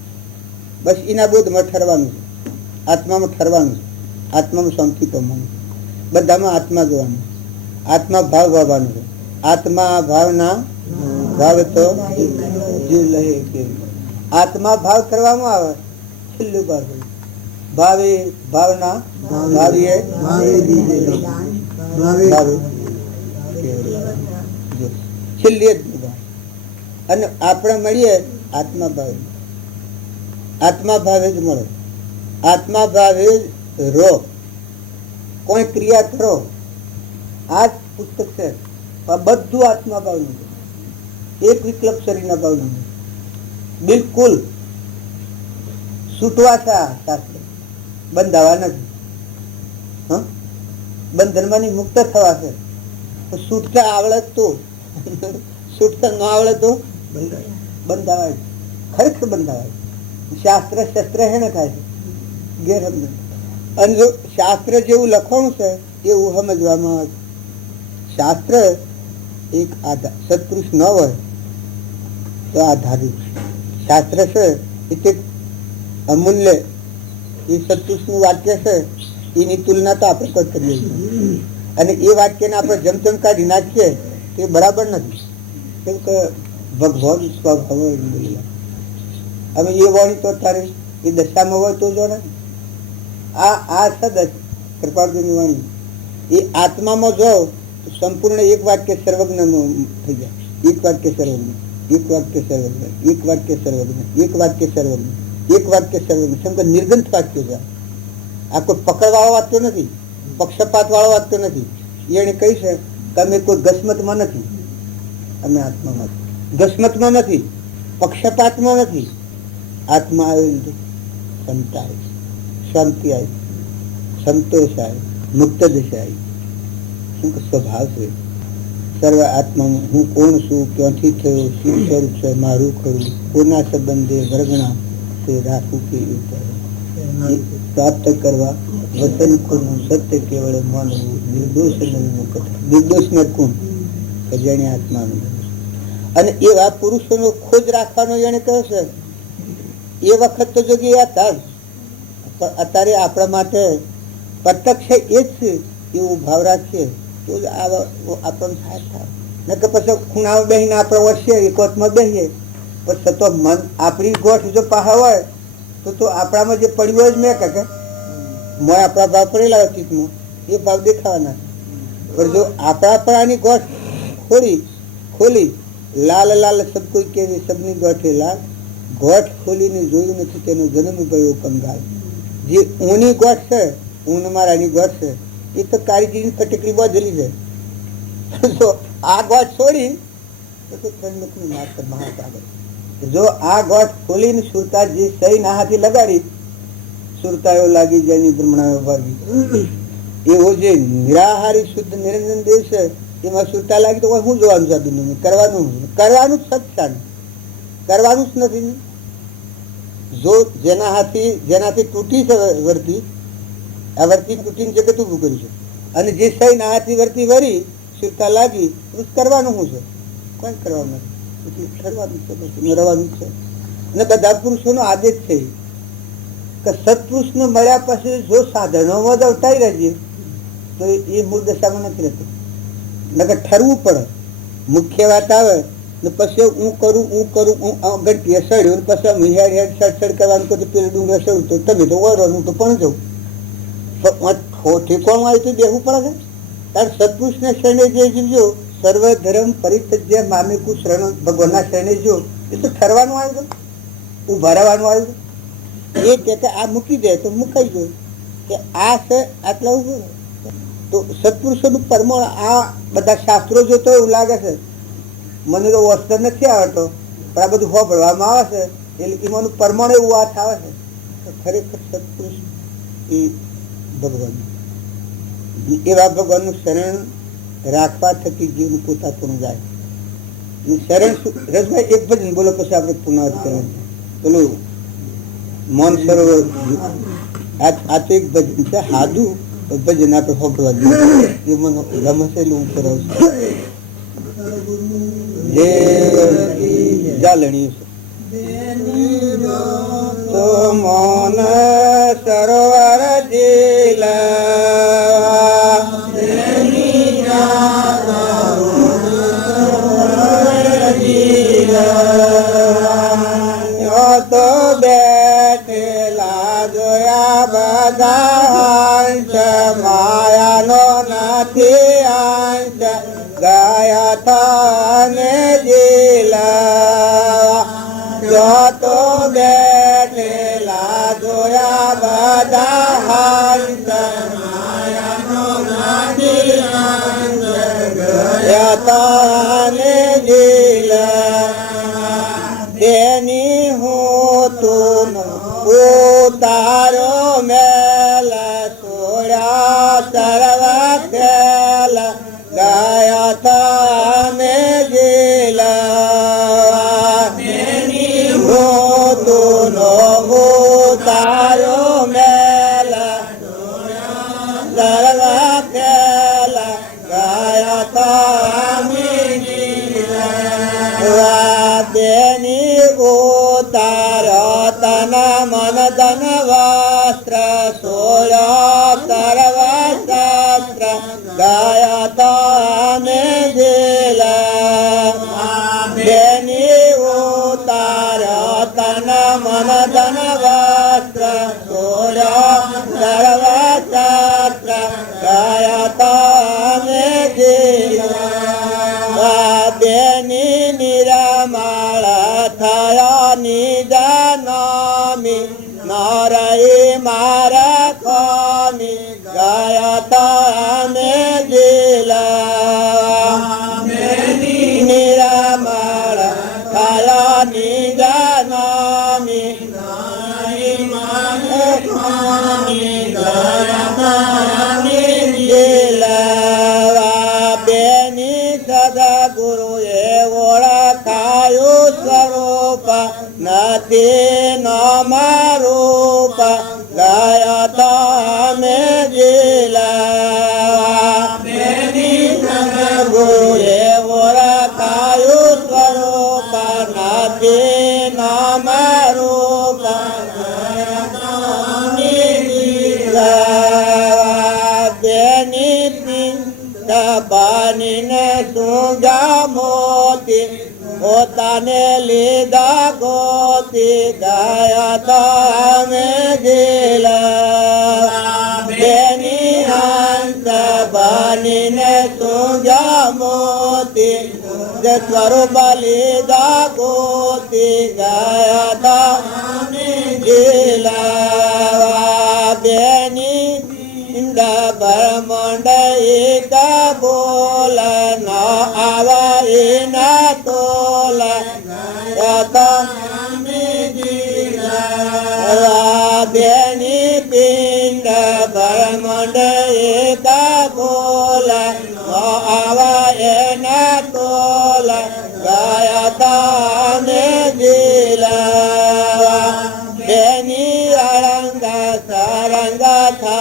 બસ એના બોધમાં ઠરવાનું છે, આત્મામાં ઠરવાનું છે, આત્મામાં શાંતિ પામવાનું, બધામાં આત્મા જોવાનું, આત્મા ભાવ ભાવવાનું છે. આત્મા ભાવના ભાવ તો જીવ લહે કે આત્મા ભાવ કરવામાં આવે છેલ્લું ભાવ ભાવે ભાવના ભાવીએ છેલ્લી જ અને આપણે મળીએ આત્મા ભાવે, આત્મા ભાવે જ મળે, આત્મા ભાવે જ રહો. કોઈ ક્રિયા કરો, આ જ પુસ્તક છે, બધું આત્મા ભાવનું છે, એક વિકલ્પ શરીરના ભાવનું છે. બિલકુલ છૂટવા છે આ શાસ્ત્ર, બંધાવા નથી. બંધનમાંથી મુક્ત થવા છે. છૂટતા આવડે તો છૂટતા ન આવડે તો બંધાવાય, ખરેખર બંધાવાય. શાસ્ત્ર શસ્ત્ર હે ને થાય છે ગેરસમજ. અને જો શાસ્ત્ર જેવું લખવાનું છે એવું સમજવામાં આવે. શાસ્ત્ર એક આધાર, સત્પુરુષ ન હોય તો આધારિત શાસ્ત્ર છે એટલે અમૂલ્ય. એ સત્પુરુષનું વાક્ય છે એની તુલના તો આપણે કોઈ કરીએ છીએ, અને એ વાક્યને આપણે જમતમ કાઢી નાખીએ તે બરાબર નથી. કેમ કે ભગવાન સ્વભાવ હવે એ વાણી તો તારે એ દશામાં હોય તો જોડે. આ શબ્દ કૃપાળુની વાણી એ આત્મામાં જો સંપૂર્ણ એક વાક્ય સર્વજ્ઞ થઈ જાય. એક વાક્ય સર્વજ્ઞ, એક વાક્ય સર્વજ્ઞ, એક વાક્ય સર્વજ્ઞ, એક વાક્ય સર્વજ્ઞ, એક વાક્ય સર્વજ્ઞ. શંકર નિર્ગંથ વાક્ય છે. આ કોઈ પકડવાળો વાંચતો નથી, પક્ષપાત વાળો વાંચતો નથી. એને કહી છે કે અમે કોઈ ગસમતમાં નથી, અમે આત્મામાં, ગસમતમાં નથી, પક્ષપાતમાં નથી. આત્મા આવી, ક્ષમતા આવી, શાંતિ આવી, સંતોષ આવી, મુક્ત દિશા આવી. શું કે સ્વભાવ છે સર્વ આત્મામાં. હું કોણ છું, ક્યાંથી થયો, શું સ્વરૂપ છે મારું ખરું, કોના સંબંધે વર્ગણા તે રાખવું કેવી પ્રાપ્ત કરવા વતન કોનું સત્ય કેવળ માનવું, નિર્દોષ નિર્દોષ ને કોણ કે જેને આત્માનું. અને એવા પુરુષોનો ખોજ રાખવાનો એને કહ્યું છે. એ વખત તો જોગી હતા જ, અત્યારે આપણા માટે પ્રત્યક્ષ એ જ છે એવું ભાવ રાખીએ તો જ આપણને થાય થાય. ને કે પછી ખૂણાઓ બેસીને આપણે વર્ષીએ એકોતમાં બેસીએ પછી તો મન આપણી ગોઠ જો પાહા હોય તો આપણામાં જે પડ્યું હોય જ મેં કે મોય આપણા ભાવ પડેલા હોય ચિત્તમાં એ ભાવ દેખાવાના. પણ જો આપણા પર આની ગોઠ ખોલી લાલ લાલ સબ કોઈ કેવી સબની ગોઠે લાલ, ગોઠ ખોલીને જોયું નથી તેનો જન્મ ગયો કંગાલ. જે ઊની ગોઠ છે, ઊન મારાની ગોઠ છે, એ તો કારીગીરીની ફટકડી બાંધેલી છે. તો આ ગોઠ છોડી તો ત્રણમુખની માત્ર મહાસાગર. જો આ ગોઠ ખોલીને સુરતાજી સહી ના હાથી લગાડી, સુરતાઓ લાગી જેની બ્રહ્મણાઓ ભાગી, એવો જે નિરાહારી શુદ્ધ નિરંજન દેવ છે એમાં સુરતા લાગી તો શું જોવાનું છે દુનિયામાં? કરવાનું જ સત્સંગ કરવાનું જ નથી. જો જેનાથી તૂટી છે વર્તી, આ વર્તી તૂટીને જગત ઉભું કર્યું છે, અને જે સહી ના હાથી વર્તી વરી સુરતા લાગી કરવાનું શું છે? કોઈ કરવાનું નથી. કરવાનું છે, રવાનું છે. અને બધા પુરુષોનો આદેશ છે કે સત્પુરુષને મળ્યા પછી જો સાધનોમાં જ અવતારી રહેજે તો એ મૂળ દશામાં નથી રહેતું. નકર ઠરવું પડે. મુખ્ય વાત આવે ને પછી હું કરું ઘંટીએ સડ્યું પછી હેડ સડ કરવાનું તો પેલું ડુંગર સડું તો તમે તો ઓરવાનું તો પણ જવું ઠેકવામાં આવી તો બેહવું પડે છે. કારણ સત્પુરુષના શરણે જે જીવજો સર્વ ધર્મ પરિત્યજ્ય મામેકુ શરણ ભગવાનના શરણે જો એ તો ઠરવાનું આવ્યું ઉભા રહેવાનું આવ્યું. એ કે આ મૂકી દે તો મુકાઈ ગયું કે આ છે આટલા ઉભું. તો સત્પુરુષોનું પરમાણ આ બધા શાસ્ત્રો જોતો એવું લાગે છે. મને તો વસ્ત્ર નથી આવડતો પણ આ બધું હોભળવામાં આવે છે એટલે એમાંનું પરમાણ એવું વાત આવે છે. ખરેખર સત્પુરુષ એ ભગવાન, એવા ભગવાનનું શરણ રાખવા થકી જીવન પોતાપણું જાય. શરણ રસભાઈ એક ભજન બોલો પછી આપણે પુનઃ કરવાનું. પેલું મૌન સરોવર આ તો એક ભજન છે સાદું ભજન આપણે હોભળવા જોઈએ. એ મને ગમે છે એટલે હું કરાવું છું. જાલણી તો મૌન સરોવર તો બેઠેલા જોયા બધા માયાનો નથી અંત ગયા થાને જીલા. જો તો બેઠેલા જોયા બધા માયાનો નથી અંત ગયા થાને જીલા. તેની હું તું ઉતારો મેલ સોયા સર્વ ખેલ ગયા તમે જીલા. હું તું ઉતારો મેલ સર્વ ખેલ ગયા તમે જીલા. તેની ઉતાર તન મન ધન વસ્ત્ર સોયા સર્વ શાસ્ત્ર ગયા તમે જીલા. તેની ઉતાર તન મન ધન વસ્ત્ર સોયા સર્વ શાસ્ત્ર ગયા તમે જીલા. તેની નિરામાળ થયા નિજાનામી નારાય મારા કોમી ગયા તમે જીલા. નિરામાળ થયા નિજાનામી નારાય મારા કોમી ગયા તમે જીલા. બેની સદગુરુએ ઓળખાયું સ્વરૂપ નથી નામ રૂપ ગયા તમે જીલા. ગુરુએ ઓળખાયું સ્વરૂપ નથી નામ રૂપ બેની બનીને સુગા મોતી પોતાને લીધા ગોતી ગયા તમે જીલા. બેની હંસ બનીને સુગા મોતી સ્વરૂપ લીધા ગોતી ગયા તમે જીલા. બેની બ્રહ્માંડ એક બોલ ન આવે ન તોલ બેની પિંડ બ્રહ્માંડ એક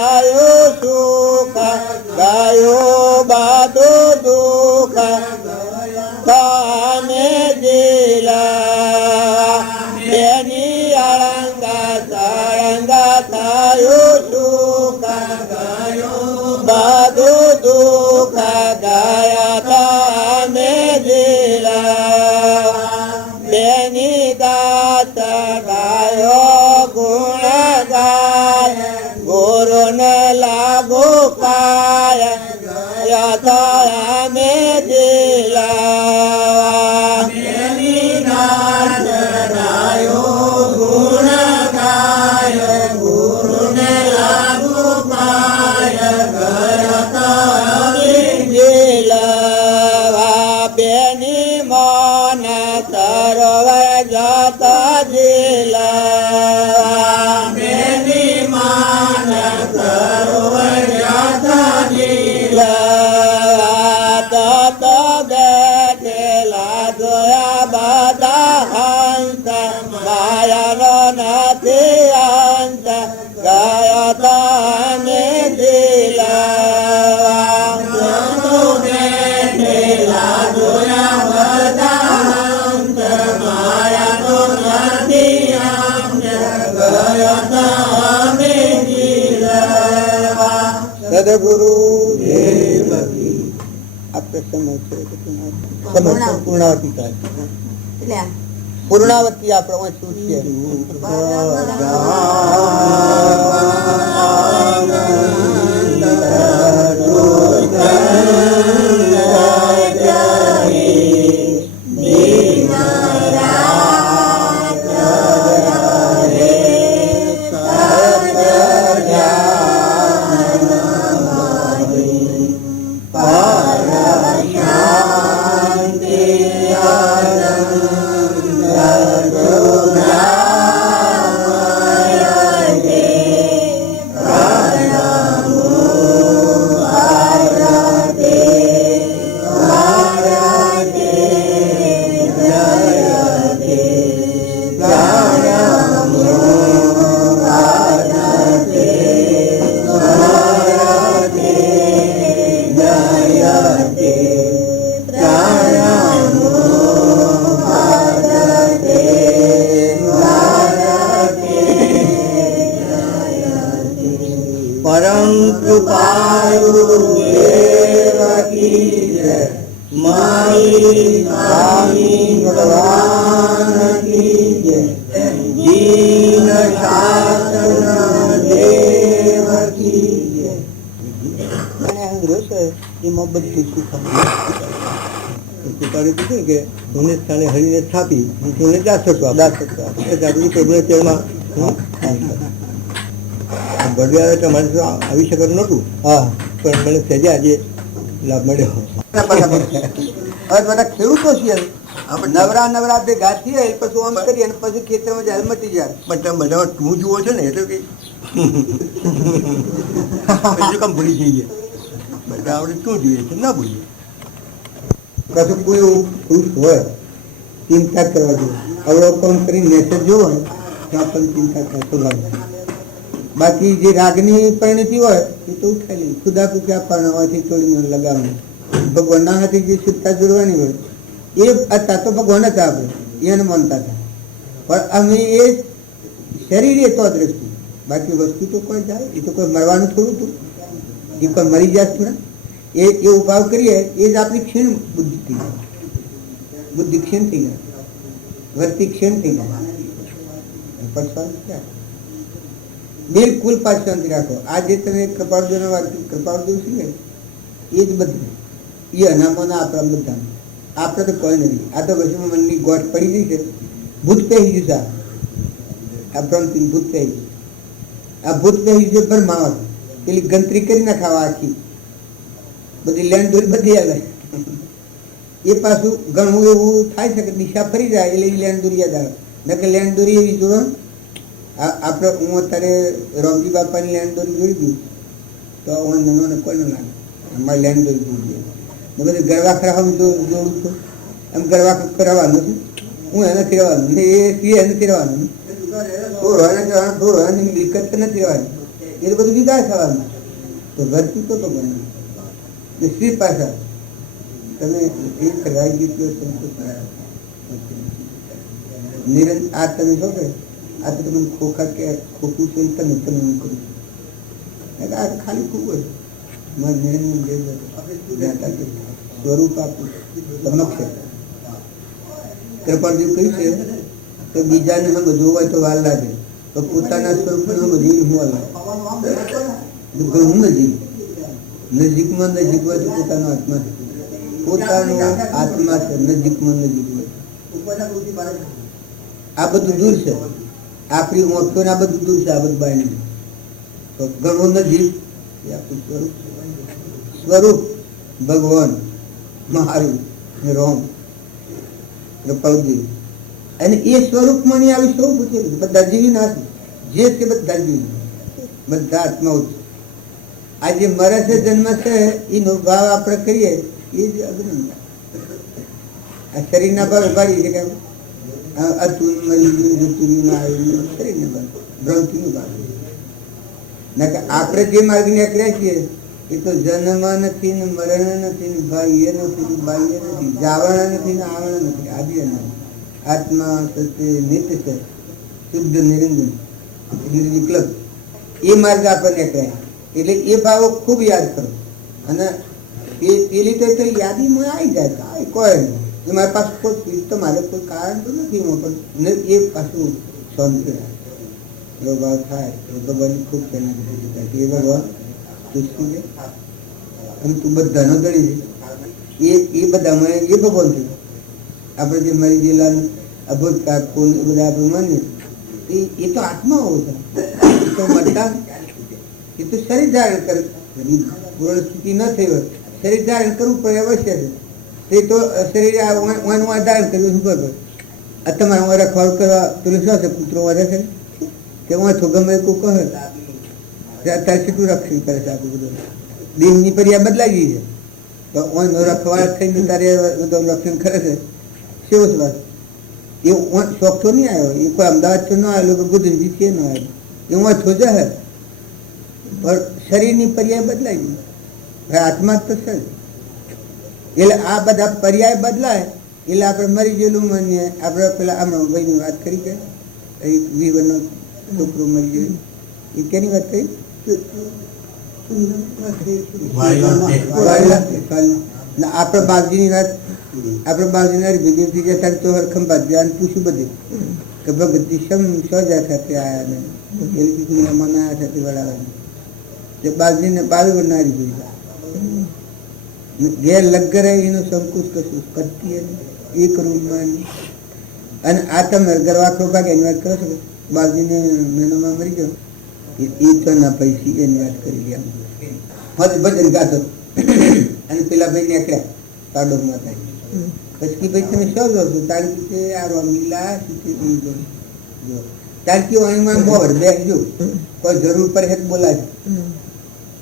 થાયો સુખ ગયો બધું દુઃખ તમે જીલા બેની અળંગા સળંગા થાયો સુખ ગયો બધું દુઃખ ગયા તમે જીલા બેની દાસ ગાયો ગુણ ગાય ગુરુને લાગુ પાય યથા અમે દિલા બેની દાસ ગાયો ગુણ ગાય ગુરુને લાગુ પાય યથા અમે દિલા બેની મન સરોવર જતા દિલા બેની મન સરોવર જતા દિલા તત બેઠેલા જોયા બધા હંસ માયાનો નથી અંત ગયા તમે દિલા બેઠેલા જોયા બધા હંસ માયાનો નથી અંત ગયા તમે દિલા સદગુરુ દેવકી આ પ્રસંગ છે કે પૂર્ણાવતી થાય પૂર્ણાવતી આપણે શું છે પરમ કૃપાળુ દેવકી જય મારી સ્વામી ભગવાન કી જય દીન શાસન દેવકી જય મને હંગ્રો છે એમાં બધું સુખ કૃપાળુ કીધું કે મને સ્થાને હરીને સ્થાપી મને દાસત્વ જાગૃતિ પ્રભુના ચરણમાં ભરવ્યા તમારે તો આવી શકતું નહોતું હા પણ મને સહેજે આજે લાભ મળ્યો હવે બધા ખેડૂતો છીએ નવરા નવરા ભેગા થઈએ પછી આમ કરીએ અને પછી ખેતરમાં જાય મટી જાય બધા બધા તું જુઓ છો ને એટલે કે કામ ભૂલી જઈએ બધા આપણે તું જોઈએ છે ના ભૂલીએ કશું કોઈ એવું ખુશ હોય ચિંતા કરવા જોઈએ અવલોકન કરીને મેસેજ જોવો ને તો આપણને ચિંતા કરતો બાકી જે રાગની પરિણતિ હોય એ તો ઉઠાઈ લે ખુદા કુક્યા પરણવાથી તોડીને લગાવવું ભગવાનના હાથે જે શુદ્ધતા જોડવાની હોય એ હતા તો ભગવાન હતા આપણે એને માનતા હતા પણ અમે એ શરીર એ તો દ્રષ્ટિ બાકી વસ્તુ તો કોઈ જાય એ તો કોઈ મરવાનું થોડું હતું એ કોઈ મરી જાય થોડા એ ઉભાવ કરીએ એ જ આપણી ક્ષીણ બુદ્ધિ થઈ જાય બુદ્ધિ ક્ષીણ થઈ જાય વૃત્તિ ક્ષીણ થઈ જાય બિલકુલ પાછ શાંતિ રાખો આ જે તમે કૃપાળુજીને વાત કૃપાળુજી છે ને એ જ બધું એ અનામોના આપણા બધા આપણે તો કોઈ નથી આ તો વચમાં મનની ગોઠ પડી ગઈ છે ભૂત પહેરી ગયું આ ભ્રમથી ભૂત પહેરી ગયું આ ભૂત પહેરી ગયું ભરમાવા પેલી ગંતરી કરી નાખાવા આખી બધી લેન્ડ દોરી બધી આવે એ પાછું ઘણું એવું થાય છે કે દિશા ફરી જાય એટલે એ લેન્ડ દોરી યાદ આવે નકર લેન્ડ દોરી એવી જોડો આપણે હું અત્યારે રોમજી બાપાની લેન્ડ દોરી જોઈ દઉં તો હું નનો કોઈ ન લાગે અમારી લેન્ડ દોરી જોઈ ને બધું ગરવા ખરાબ જોડું છું એમ ગરવા કરાવવાનું છે હું એને ફેરવાનું એ એને ફેરવાનું થોડું એને જવાનું થોડું એની મિલકત નથી રહેવાની એ બધું વિદાય થવાનું. તો વર્તી તો ભગવાન શ્રી પાછા તમે એક રાજી નિરંતર આ તમે છો કે આ તો તમે ખોખા કે ખોખું છે તમે તમે હું કરું આ ખાલી ખૂબ જ સ્વરૂપ આપું સમક્ષ કૃપાળજી કહ્યું છે કે બીજાને હમ જોવું હોય તો વાર લાગે તો પોતાના સ્વરૂપને હમ જીવ હું લાગે હું નજીકમાં નજીક હોય તો પોતાનો આત્મા છે, પોતાનો આત્મા છે નજીકમાં નજીક હોય. આ બધું દૂર છે, આપણી ઓળખો આ બધું દૂર છે, આ બધું બહાર નહીં. તો ઘણું નજીક એ આપણું સ્વરૂપ સ્વરૂપ ભગવાન મહારું રોમ કૃપાળજી અને એ સ્વરૂપમાં આવી સૌ પૂછેલું બધા જીવી નાખી જે છે બધા જીવી બધા આત્માઓ છે. આ જે મરે છે જન્મ છે એનો ભાવ આપણે કરીએ એ જ અગ્નિ આ શરીરના ભાવ ઉભાડી છે કે અતુલ મરી ગયું ઋતુના આવ્યું શરીરના ભાવ ભ્રમતિનું ભાવ ના કે આપણે જે માર્ગ નીકળ્યા છીએ એ તો જન્મ નથી ને મરણ નથી ને ભાઈ નથી ને બાહ્ય નથી, જાવાના નથી ને આવવાના નથી, આદિ નથી. આત્મા સત્ય નિત્ય છે, શુદ્ધ નિરંજન નિર્વિકલ્પ એ માર્ગ આપણે નીકળ્યા. એટલે એ ભાવો ખૂબ યાદ કરો અને એ પેલી તો યાદીમાં આવી જાય કોઈ નહીં. મારી પાસે કોઈ તમારે કોઈ કારણ તો નથી પણ એ પાછું શાંતિ એવો ભાવ થાય તો ભગવાનની ખૂબ તેના એ ભગવાન તું છે અને તું બધાનો ગણી છે એ બધામાં એ ભગવાન છે. આપણે જે મરી ગયેલા અભૂતકાળ કોણ એ બધા આપણે માનીએ એ તો આત્માઓ છે, એ તો મરતા એ તો શરીર ધારણ કરે. પૂર્ણ સ્થિતિ ન થઈ હોય શરીર ધારણ કરવું પડે અવશ્ય છે. તે તો શરીર ધારણ કર્યું શું ખબર આ તમારા રખવાડ કરવા પેલું શું છે પુત્રો વધે છે કે વાંચો ગમે કોઈ કહે અત્યારે કેટલું રક્ષણ કરે છે આખું બધું. દેહની પર્યા બદલાઈ ગઈ છે તો રખવાડ થઈને તારે બધું રક્ષણ કરે છે. કેવું છે વાત એ શોખ તો નહીં આવ્યો, એ કોઈ અમદાવાદ તો ન આવેલો ગુજરજી છે ન આવેલો એ વાંચો જાય પણ શરીરની પર્યાય બદલાઈ ગઈ. હવે આત્મા તો છે એટલે આ બધા પર્યાય બદલાય એટલે આપણે મરી ગયેલું માનીએ. આપણે પેલા હમણાં ભાઈની વાત કરી કે વિવરનો છોકરો મરી ગયો એ કેની વાત કરી આપણે બાપજીની વાત આપણે બાપજીના વિજયથી જતા તો હરખંભાત ધ્યાન પૂછ્યું બધું કે ભગતજી સજા સાથે આવ્યા ને મને આવ્યા સાથે વડાવાની તે બાપજીને બાવી બનાવી દીધું ઘેર લગ રહે એનો સંકુચ કશું કરતી એ કરવું માની. અને આ તમે ગરવાખો ભાગે એની વાત કરો છો કે બાપજીને મહિનામાં મરી ગયો એ તો ના પૈસી એની વાત કરી ગયા ભજન ગાતો અને પેલા ભાઈ નીકળ્યા કાડો માતા પછી ભાઈ તમે શું જો છો તારી કે આ રમીલા તારકી વાણીમાં મોર બેસજો કોઈ જરૂર પડે બોલાય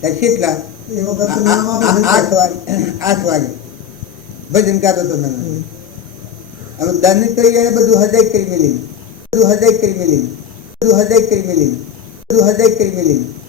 ત્યાં કેટલા 8 વાગે ભજન ગાતો હતો અમે દાન કરી ગયા બધું હૃદય કરી મેલી